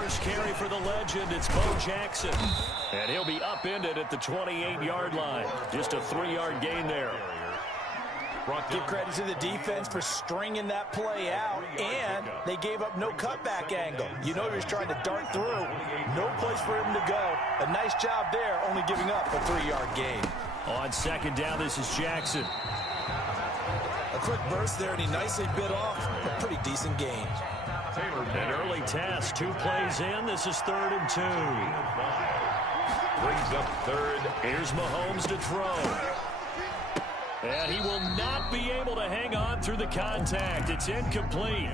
first carry for the legend. It's Bo Jackson. And he'll be upended at the 28-yard line. Just a 3-yard gain there. Give credit to the defense for stringing that play out, and they gave up no cutback angle. You know he was trying to dart through. No place for him to go. A nice job there, only giving up a 3-yard gain. On second down, this is Jackson. A quick burst there, and he nicely bit off a pretty decent gain. An early test. 2 plays in. This is 3rd and 2. Brings up 3rd. Here's Mahomes to throw. And he will not be able to hang on through the contact. It's incomplete.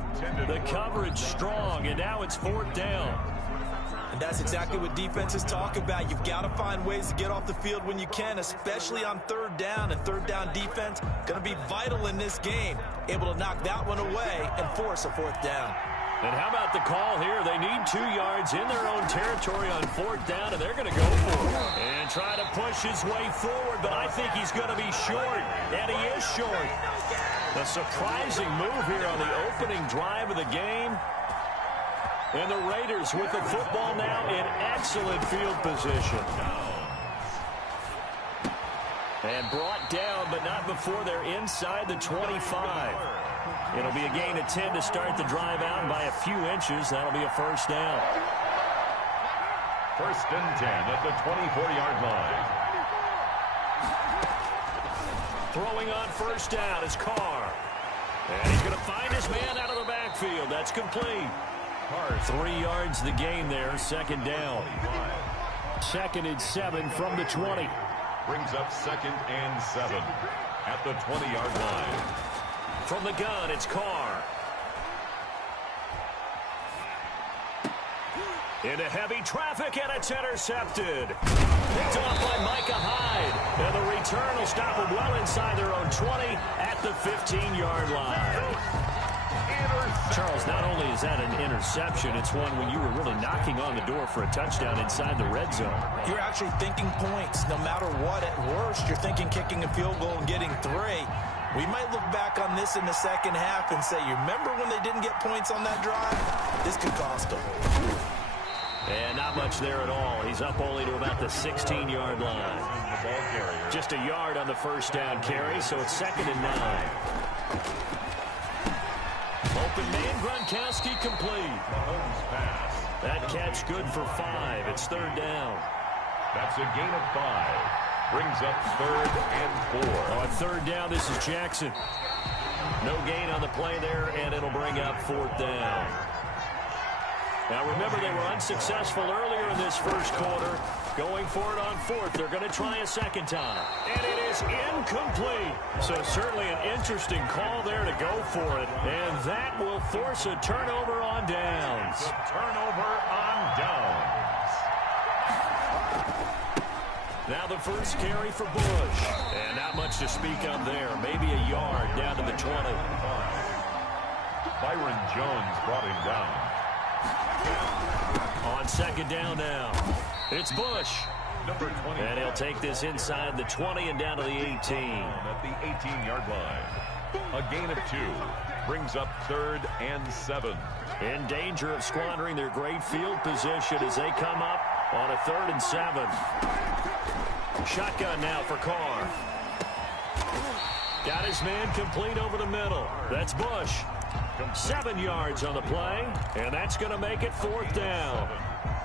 The coverage strong, and now it's 4th down. And that's exactly what defenses talk about. You've got to find ways to get off the field when you can, especially on 3rd down. And 3rd down defense going to be vital in this game. Able to knock that one away and force a 4th down. And how about the call here? They need 2 yards in their own territory on 4th down, and they're going to go for it. And try to push his way forward, but I think he's going to be short. And he is short. A surprising move here on the opening drive of the game. And the Raiders with the football now in excellent field position. And brought down, but not before they're inside the 25. It'll be a gain of 10 to start the drive out, and by a few inches, that'll be a 1st down. 1st and 10 at the 24-yard line. Throwing on 1st down is Carr. And he's going to find his man out of the backfield. That's complete. 3 yards the gain there, 2nd down. 2nd and 7 from the 20. Brings up 2nd and 7 at the 20-yard line. From the gun, it's Carr. Into heavy traffic, and it's intercepted. Picked off by Micah Hyde. And the return will stop them well inside their own 20 at the 15-yard line. Charles, not only is that an interception, it's one when you were really knocking on the door for a touchdown inside the red zone. You're actually thinking points. No matter what, at worst, you're thinking kicking a field goal and getting 3. We might look back on this in the second half and say, you remember when they didn't get points on that drive? This could cost them. And not much there at all. He's up only to about the 16-yard line. Just a yard on the 1st down carry, so it's 2nd and 9. Open man, Gronkowski complete. That catch good for 5. It's 3rd down. That's a gain of 5. Brings up 3rd and 4. On 3rd down, this is Jackson. No gain on the play there, and it'll bring up 4th down. Now remember, they were unsuccessful earlier in this first quarter. Going for it on 4th. They're going to try a 2nd time. And it is incomplete. So certainly an interesting call there to go for it. And that will force a turnover on downs. Turnover on downs. Now the first carry for Bush. And not much to speak of there. Maybe a yard down to the 20. Byron Jones brought him down. On 2nd down now, it's Bush. Number 20. And he'll take this inside the 20 and down to the 18. At the 18-yard line. A gain of 2. Brings up 3rd and 7. In danger of squandering their great field position as they come up on a 3rd and 7. Shotgun now for Carr. Got his man complete over the middle. That's Bush. 7 yards on the play, and that's going to make it 4th down.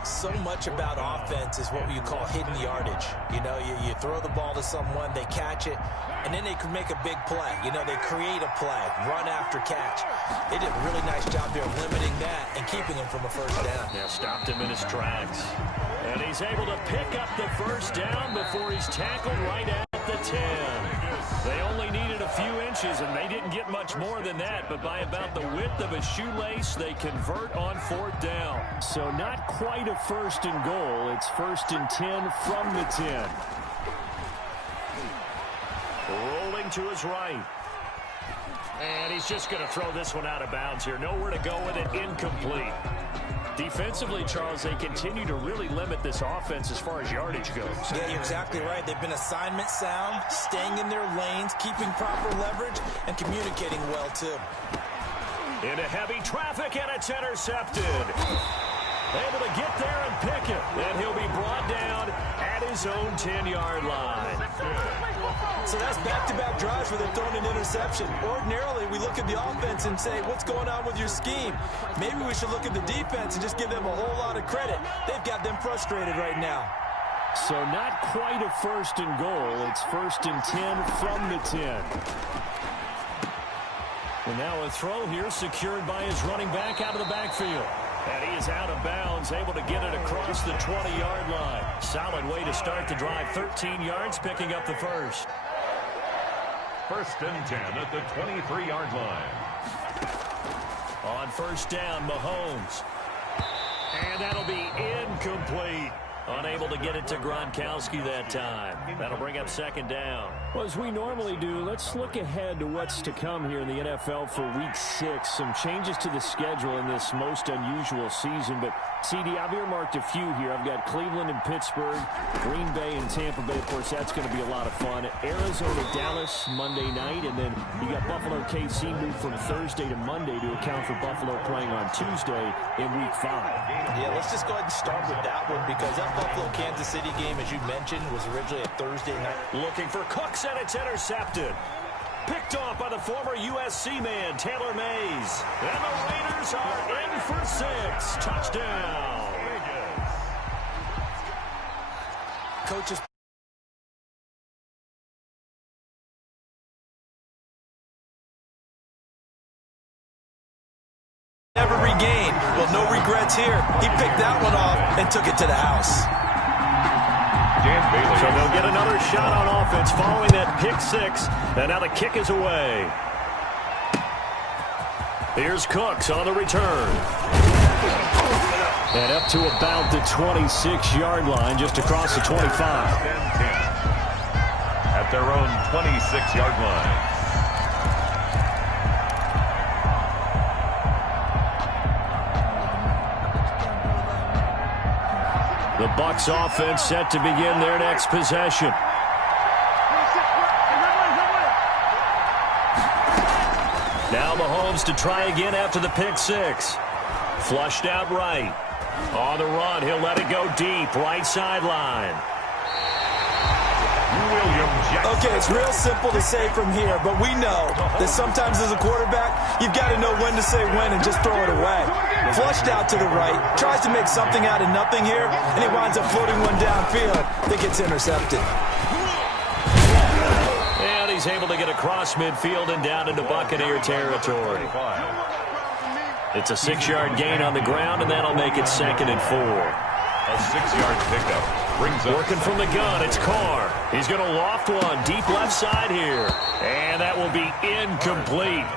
So much about offense is what you call hidden yardage. You know, you throw the ball to someone, they catch it, and then they can make a big play. You know, they create a play, run after catch. They did a really nice job there limiting that and keeping him from a 1st down. Yeah, stopped him in his tracks. And he's able to pick up the 1st down before he's tackled right at the 10. They only needed a few inches, and they didn't get much more than that, but by about the width of a shoelace, they convert on 4th down. So not quite a 1st and goal. It's 1st and 10 from the 10. Rolling to his right. And he's just going to throw this one out of bounds here. Nowhere to go with it. Incomplete. Defensively, Charles, they continue to really limit this offense as far as yardage goes. Yeah, you're exactly right. They've been assignment sound, staying in their lanes, keeping proper leverage, and communicating well, too. Into heavy traffic, and it's intercepted. able to get there and pick it. And he'll be brought down at his own 10-yard line. So that's back-to-back drives where they've thrown an interception. Ordinarily, we look at the offense and say, what's going on with your scheme? Maybe we should look at the defense and just give them a whole lot of credit. They've got them frustrated right now. So not quite a 1st and goal. It's 1st and 10 from the 10. And now a throw here secured by his running back out of the backfield. And he is out of bounds, able to get it across the 20-yard line. Solid way to start the drive. 13 yards, picking up the first. 1st and 10 at the 23-yard line. On 1st down, Mahomes. And that'll be incomplete. Unable to get it to Gronkowski that time. That'll bring up 2nd down. Well, as we normally do, let's look ahead to what's to come here in the NFL for Week 6. Some changes to the schedule in this most unusual season. But, CD, I've earmarked a few here. I've got Cleveland and Pittsburgh, Green Bay and Tampa Bay. Of course, that's going to be a lot of fun. Arizona, Dallas, Monday night. And then you got Buffalo, KC moved from Thursday to Monday to account for Buffalo playing on Tuesday in Week 5. Yeah, let's just go ahead and start with that one because that Buffalo-Kansas City game, as you mentioned, was originally a Thursday night. Looking for Cooks, and it's intercepted. Picked off by the former USC man, Taylor Mays. And the Raiders are in for 6. Touchdown. Coaches. Never regained. Well, no regrets here. He picked that one off and took it to the house. So they'll get another shot on offense following that pick 6. And now the kick is away. Here's Cooks on the return. And up to about the 26-yard line, just across the 25. 10-10 at their own 26-yard line. The Bucs offense set to begin their next possession. Now Mahomes to try again after the pick 6. Flushed out right. On the run, he'll let it go deep. Right sideline. Okay, it's real simple to say from here, but we know that sometimes as a quarterback, you've got to know when to say when and just throw it away. Flushed out to the right, tries to make something out of nothing here, and he winds up floating one downfield that gets intercepted. And he's able to get across midfield and down into Buccaneer territory. It's a 6-yard gain on the ground, and that'll make it 2nd and 4. A 6-yard pickup brings up. Working from the gun, it's Carr. He's going to loft one deep left side here. And that will be incomplete.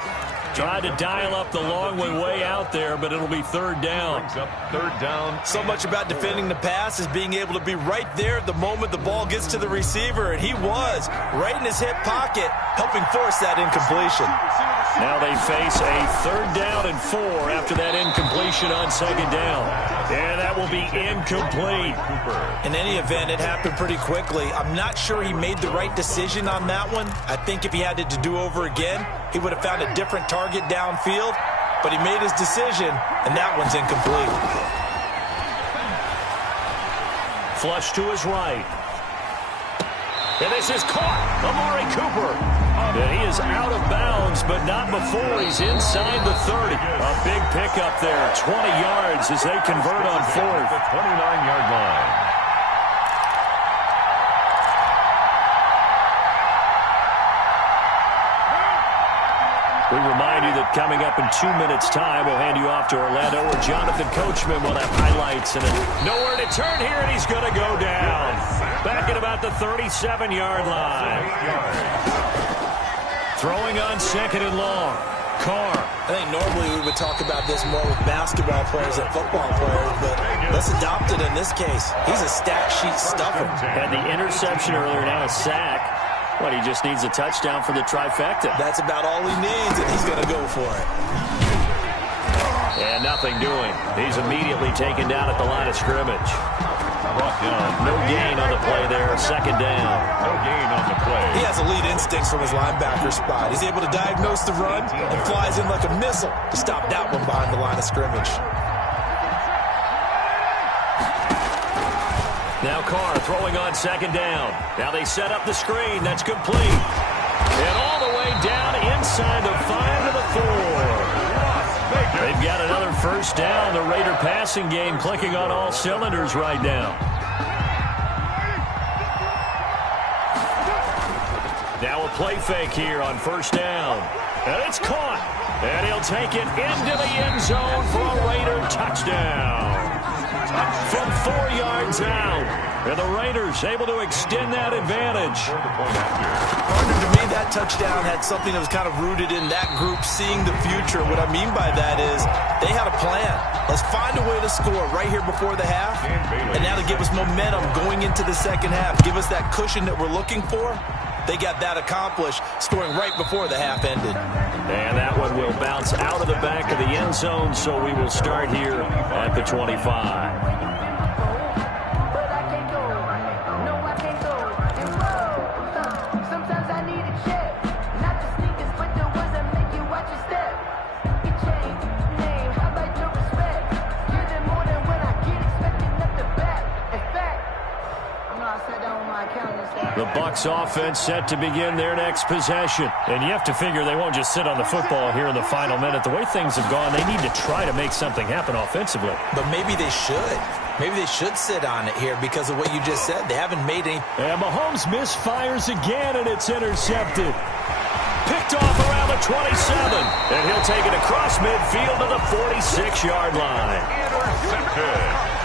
Tried to dial up the long one way out there, but it'll be 3rd down. Brings up 3rd down. So much about defending the pass is being able to be right there at the moment the ball gets to the receiver, and he was right in his hip pocket, helping force that incompletion. Now they face a 3rd down and 4 after that incompletion on 2nd down. And that will be incomplete. In any event, it happened pretty quickly. I'm not sure he made the right decision on that one. I think if he had it to do over again, he would have found a different target downfield. But he made his decision, and that one's incomplete. Flush to his right. And this is caught. Amari Cooper. And he is out of bounds, but not before he's inside the 30. A big pickup there, 20 yards as they convert on 4th. The 29-yard line. We remind you that coming up in 2 minutes' time, we'll hand you off to Orlando, where Jonathan Coachman will have highlights. And nowhere to turn here, and he's going to go down. Back at about the 37-yard line. Throwing on 2nd and long. Carr. I think normally we would talk about this more with basketball players than football players, but let's adopt it in this case. He's a stat sheet stuffer. Had the interception earlier, now a sack. But he just needs a touchdown for the trifecta. That's about all he needs, and he's going to go for it. And nothing doing. He's immediately taken down at the line of scrimmage. Brought down. No gain on the play there. 2nd down. No gain on the play. He has elite instincts from his linebacker spot. He's able to diagnose the run and flies in like a missile to stop that one behind the line of scrimmage. Now Carr throwing on second down. Now they set up the screen. That's complete. And all the way down inside the 5 to the 4. They've got another first down. The Raider passing game clicking on all cylinders right now. Now a play fake here on first down. And it's caught. And he'll take it into the end zone for a Raider touchdown. From 4 yards out. And the Raiders able to extend that advantage. Partner, to me, that touchdown had something that was kind of rooted in that group seeing the future. What I mean by that is they had a plan. Let's find a way to score right here before the half. And now to give us momentum going into the second half. Give us that cushion that we're looking for. They got that accomplished, scoring right before the half ended. And that one will bounce out of the back of the end zone, so we will start here at the 25. The Bucs offense set to begin their next possession. And you have to figure they won't just sit on the football here in the final minute. The way things have gone, they need to try to make something happen offensively. But maybe they should. Maybe they should sit on it here because of what you just said. They haven't made any. And Mahomes misfires again, and it's intercepted. Picked off around the 27. And he'll take it across midfield to the 46-yard line. Intercepted.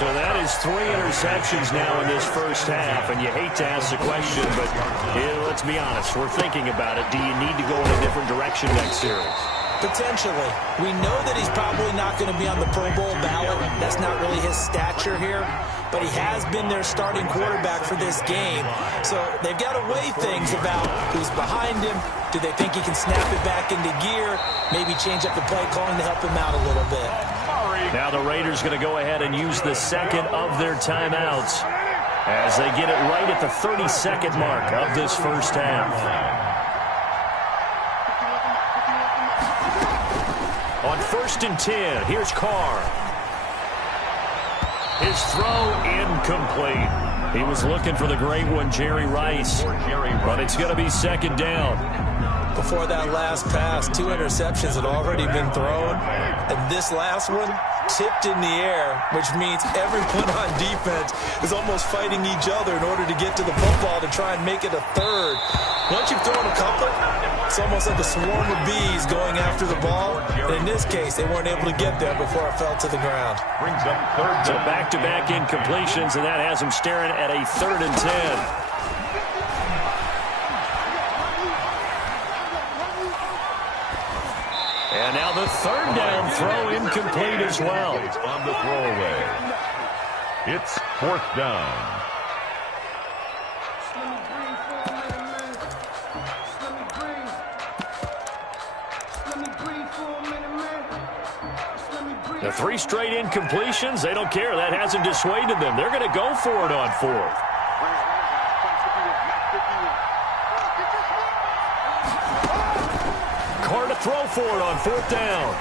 So that is 3 interceptions now in this first half, and you hate to ask the question, but let's be honest, we're thinking about it. Do you need to go in a different direction next series? Potentially. We know that he's probably not going to be on the Pro Bowl ballot. That's not really his stature here, but he has been their starting quarterback for this game. So they've got to weigh things about who's behind him. Do they think he can snap it back into gear? Maybe change up the play calling to help him out a little bit. Now the Raiders going to go ahead and use the second of their timeouts as they get it right at the 30-second mark of this first half. On 1st and 10, here's Carr. His throw incomplete. He was looking for the great one, Jerry Rice. But it's going to be second down. Before that last pass, 2 interceptions had already been thrown. And this last one tipped in the air, which means everyone on defense is almost fighting each other in order to get to the football to try and make it a third. Once you've thrown a couple, it's almost like a swarm of bees going after the ball. And in this case, they weren't able to get there before it fell to the ground. Brings up third. So back-to-back incompletions, and that has them staring at a 3rd and 10. And now the 3rd down throw incomplete as well. On the throwaway. It's 4th down. The 3 straight incompletions, they don't care. That hasn't dissuaded them. They're going to go for it on 4th. Carr to throw for it on 4th down.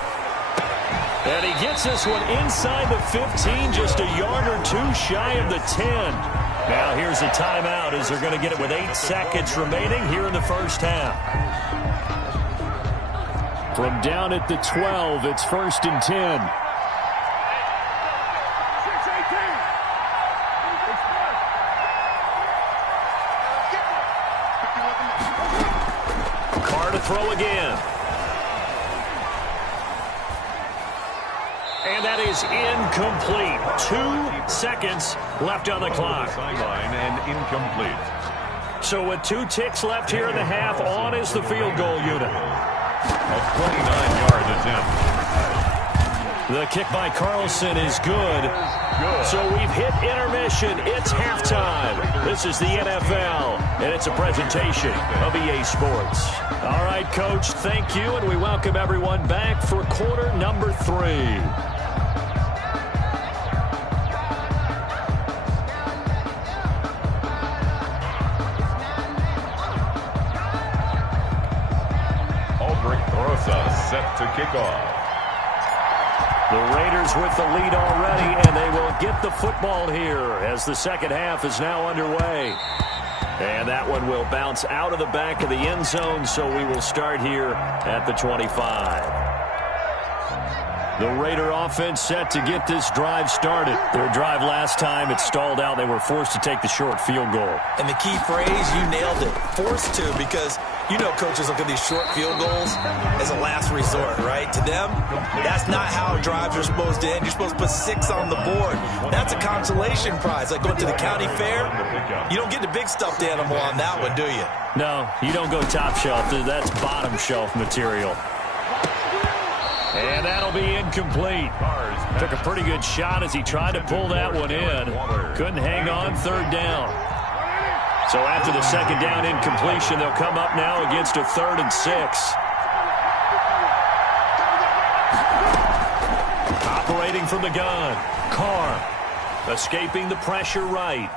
And he gets this one inside the 15, just a yard or 2 shy of the 10. Now here's a timeout as they're going to get it with 8 seconds remaining here in the first half. From down at the 12, it's 1st and 10. Carr to throw again. And that is incomplete. 2 seconds left on the clock. Sideline and incomplete. So with 2 ticks left here in the half, on is the field goal unit. A 29-yard attempt. The kick by Carlson is good. So we've hit intermission. It's halftime. This is the NFL, and it's a presentation of EA Sports. All right, Coach, thank you, and we welcome everyone back for quarter number 3. Aldrich Rosa set to kick off. The Raiders with the lead already, and they will get the football here as the second half is now underway. And that one will bounce out of the back of the end zone, so we will start here at the 25. The Raider offense set to get this drive started. Their drive last time, it stalled out. They were forced to take the short field goal. And the key phrase, you nailed it, forced to, because you know coaches look at these short field goals as a last resort, right? To them, that's not how drives are supposed to end. You're supposed to put 6 on the board. That's a consolation prize, like going to the county fair. You don't get the big stuffed animal on that one, do you? No, you don't go top shelf. That's bottom shelf material. And that'll be incomplete. Took a pretty good shot as he tried to pull that one in. Couldn't hang on, third down. So after the second down incompletion, they'll come up now against a 3rd and 6. Operating from the gun, Carr. Escaping the pressure right.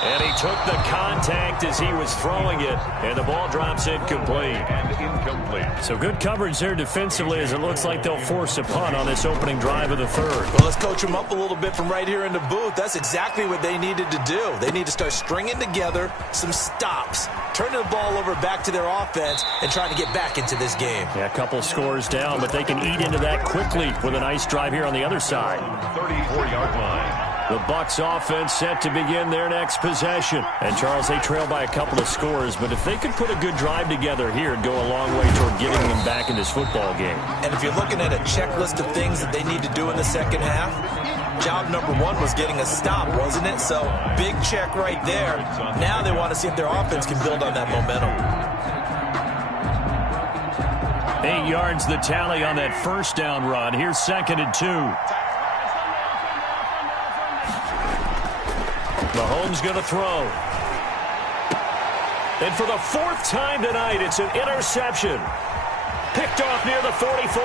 And he took the contact as he was throwing it, and the ball drops incomplete. So good coverage there defensively as it looks like they'll force a punt on this opening drive of the 3rd. Well, let's coach them up a little bit from right here in the booth. That's exactly what they needed to do. They need to start stringing together some stops, turning the ball over back to their offense, and trying to get back into this game. Yeah, a couple scores down, but they can eat into that quickly with a nice drive here on the other side. 34-yard line. The Bucs offense set to begin their next possession. And, Charles, they trail by a couple of scores, but if they could put a good drive together here, it'd go a long way toward getting them back in this football game. And if you're looking at a checklist of things that they need to do in the second half, job number 1 was getting a stop, wasn't it? So, big check right there. Now they want to see if their offense can build on that momentum. 8 yards the tally on that first down run. Here's 2nd and 2. Mahomes going to throw. And for the 4th time tonight, it's an interception. Picked off near the 44.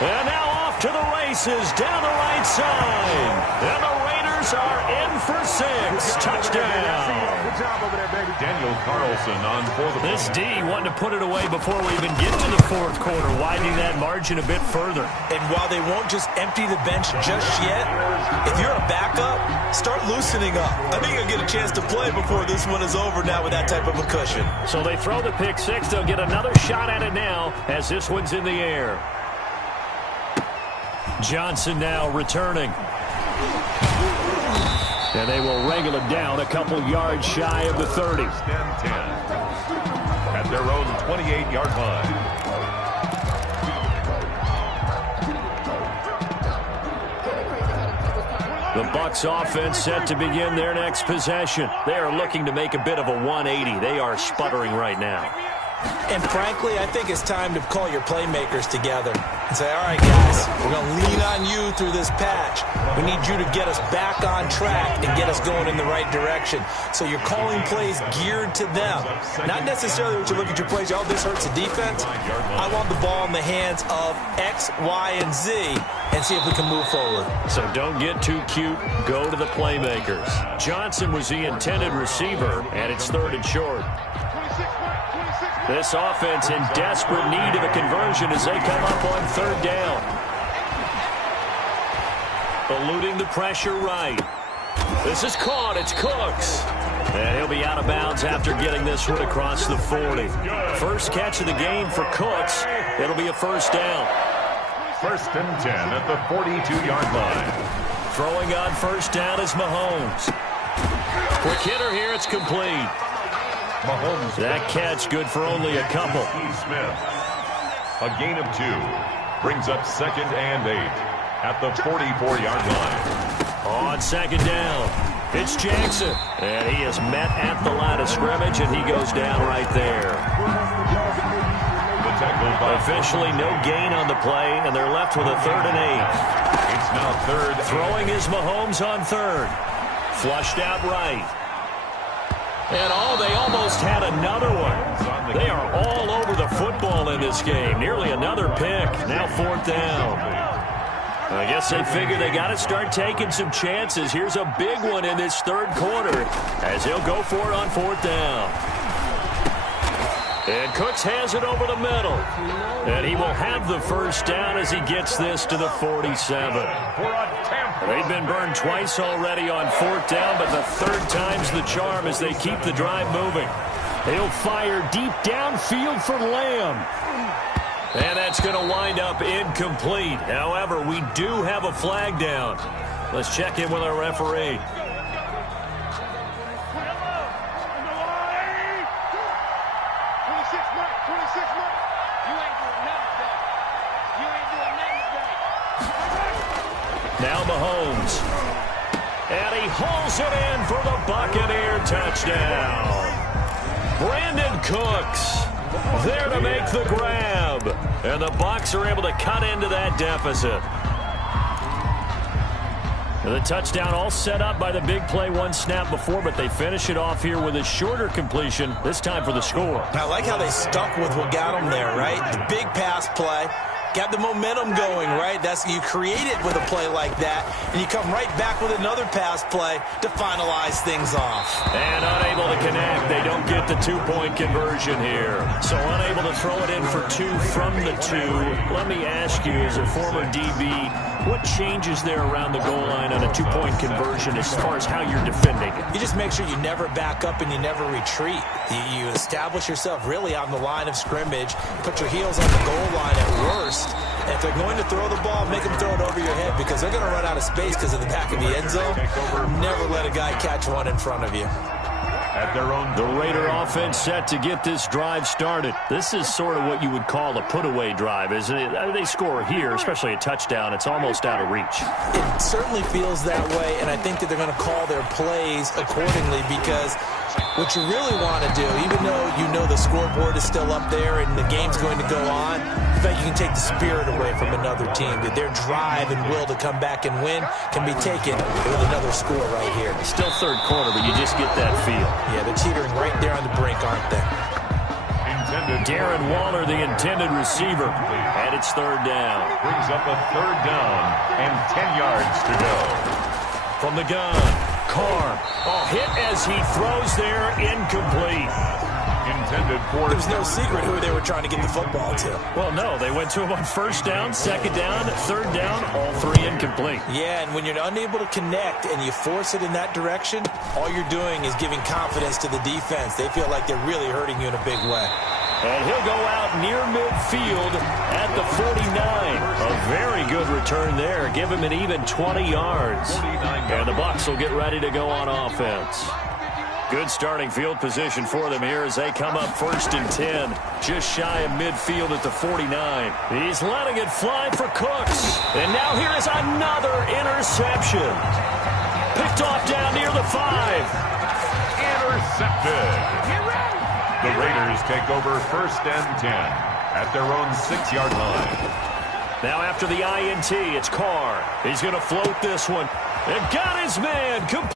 And now off to the races down the right side. And the Raiders are in for 6. Touchdown. Good job over there, baby. Daniel Carlson on for the This D wanted to put it away before we even get to the 4th quarter, widening that margin a bit further. And while they won't just empty the bench just yet, if you're a backup, start loosening up. I think you'll get a chance to play before this one is over now with that type of a cushion. So they throw the pick 6. They'll get another shot at it now as this one's in the air. Johnson now returning. And they will wrangle it down a couple yards shy of the 30. 10 at their own 28-yard line. The Bucs offense set to begin their next possession. They are looking to make a bit of a 180. They are sputtering right now. And frankly, I think it's time to call your playmakers together and say, all right, guys, we're going to lean on you through this patch. We need you to get us back on track and get us going in the right direction. So you're calling plays geared to them. Not necessarily what you look at your plays, oh, this hurts the defense. I want the ball in the hands of X, Y, and Z and see if we can move forward. So don't get too cute. Go to the playmakers. Johnson was the intended receiver, and it's 3rd and short. This offense in desperate need of a conversion as they come up on 3rd down. Eluding the pressure right. This is caught. It's Cooks. And he'll be out of bounds after getting this one across the 40. First catch of the game for Cooks. It'll be a 1st down. 1st and 10 at the 42-yard line. Throwing on 1st down is Mahomes. Quick hitter here. It's complete. Mahomes. That catch good for only a couple. Smith. A gain of 2. Brings up 2nd and 8 at the 44-yard line. On 2nd down, it's Jackson. And he is met at the line of scrimmage, and he goes down right there. The tackle by officially no gain on the play, and they're left with a 3rd and 8. It's now 3rd. Throwing is Mahomes on 3rd. Flushed out right. And they almost had another one. They are all over the football in this game. Nearly another pick. Now 4th down. I guess they figure they got to start taking some chances. Here's a big one in this 3rd quarter as he'll go for it on 4th down. And Cooks has it over the middle. And he will have the first down as he gets this to the 47. They've been burned twice already on fourth down, but the third time's the charm as they keep the drive moving. He'll fire deep downfield for Lamb. And that's going to wind up incomplete. However, we do have a flag down. Let's check in with our referee. Now Mahomes. And he hauls it in for the Buccaneer touchdown. Brandon Cooks there to make the grab. And the Bucs are able to cut into that deficit. The touchdown all set up by the big play one snap before, but they finish it off here with a shorter completion, this time for the score. I like how they stuck with what got them there, right? The big pass play. Got the momentum going, right? You create it with a play like that, and you come right back with another pass play to finalize things off. And unable to connect. They don't get the two-point conversion here. So unable to throw it in for two from the two. Let me ask you, as a former DB, what changes there around the goal line on a two-point conversion as far as how you're defending it? You just make sure you never back up and you never retreat. You establish yourself really on the line of scrimmage, put your heels on the goal line at worst. And if they're going to throw the ball, make them throw it over your head because they're going to run out of space because of the back of the end zone. Never let a guy catch one in front of you. At their own, the Raider offense set to get this drive started. This is sort of what you would call a put-away drive, isn't it? They score here, especially a touchdown. It's almost out of reach. It certainly feels that way, and I think that they're going to call their plays accordingly because what you really want to do, even though you know the scoreboard is still up there and the game's going to go on, in fact, you can take the spirit away from another team. That their drive and will to come back and win can be taken with another score right here. Still third quarter, but you just get that feel. Yeah, they're teetering right there on the brink, aren't they? Darren Waller, the intended receiver, and it's third down. Brings up a third down and 10 yards to go. From the gun, Carr. Hit as he throws there, incomplete. Intended for... There's no secret who they were trying to get the football to. Well, no, they went to him on first down, second down, third down, all three incomplete. Yeah, and when you're unable to connect and you force it in that direction, all you're doing is giving confidence to the defense. They feel like they're really hurting you in a big way. And he'll go out near midfield at the 49. A very good return there. Give him an even 20 yards. And the Bucs will get ready to go on offense. Good starting field position for them here as they come up first and 10. Just shy of midfield at the 49. He's letting it fly for Cooks. And now here is another interception. Picked off down near the 5. Intercepted. The Raiders take over first and 10 at their own 6-yard line. Now after the INT, it's Carr. He's going to float this one. And got his man complete.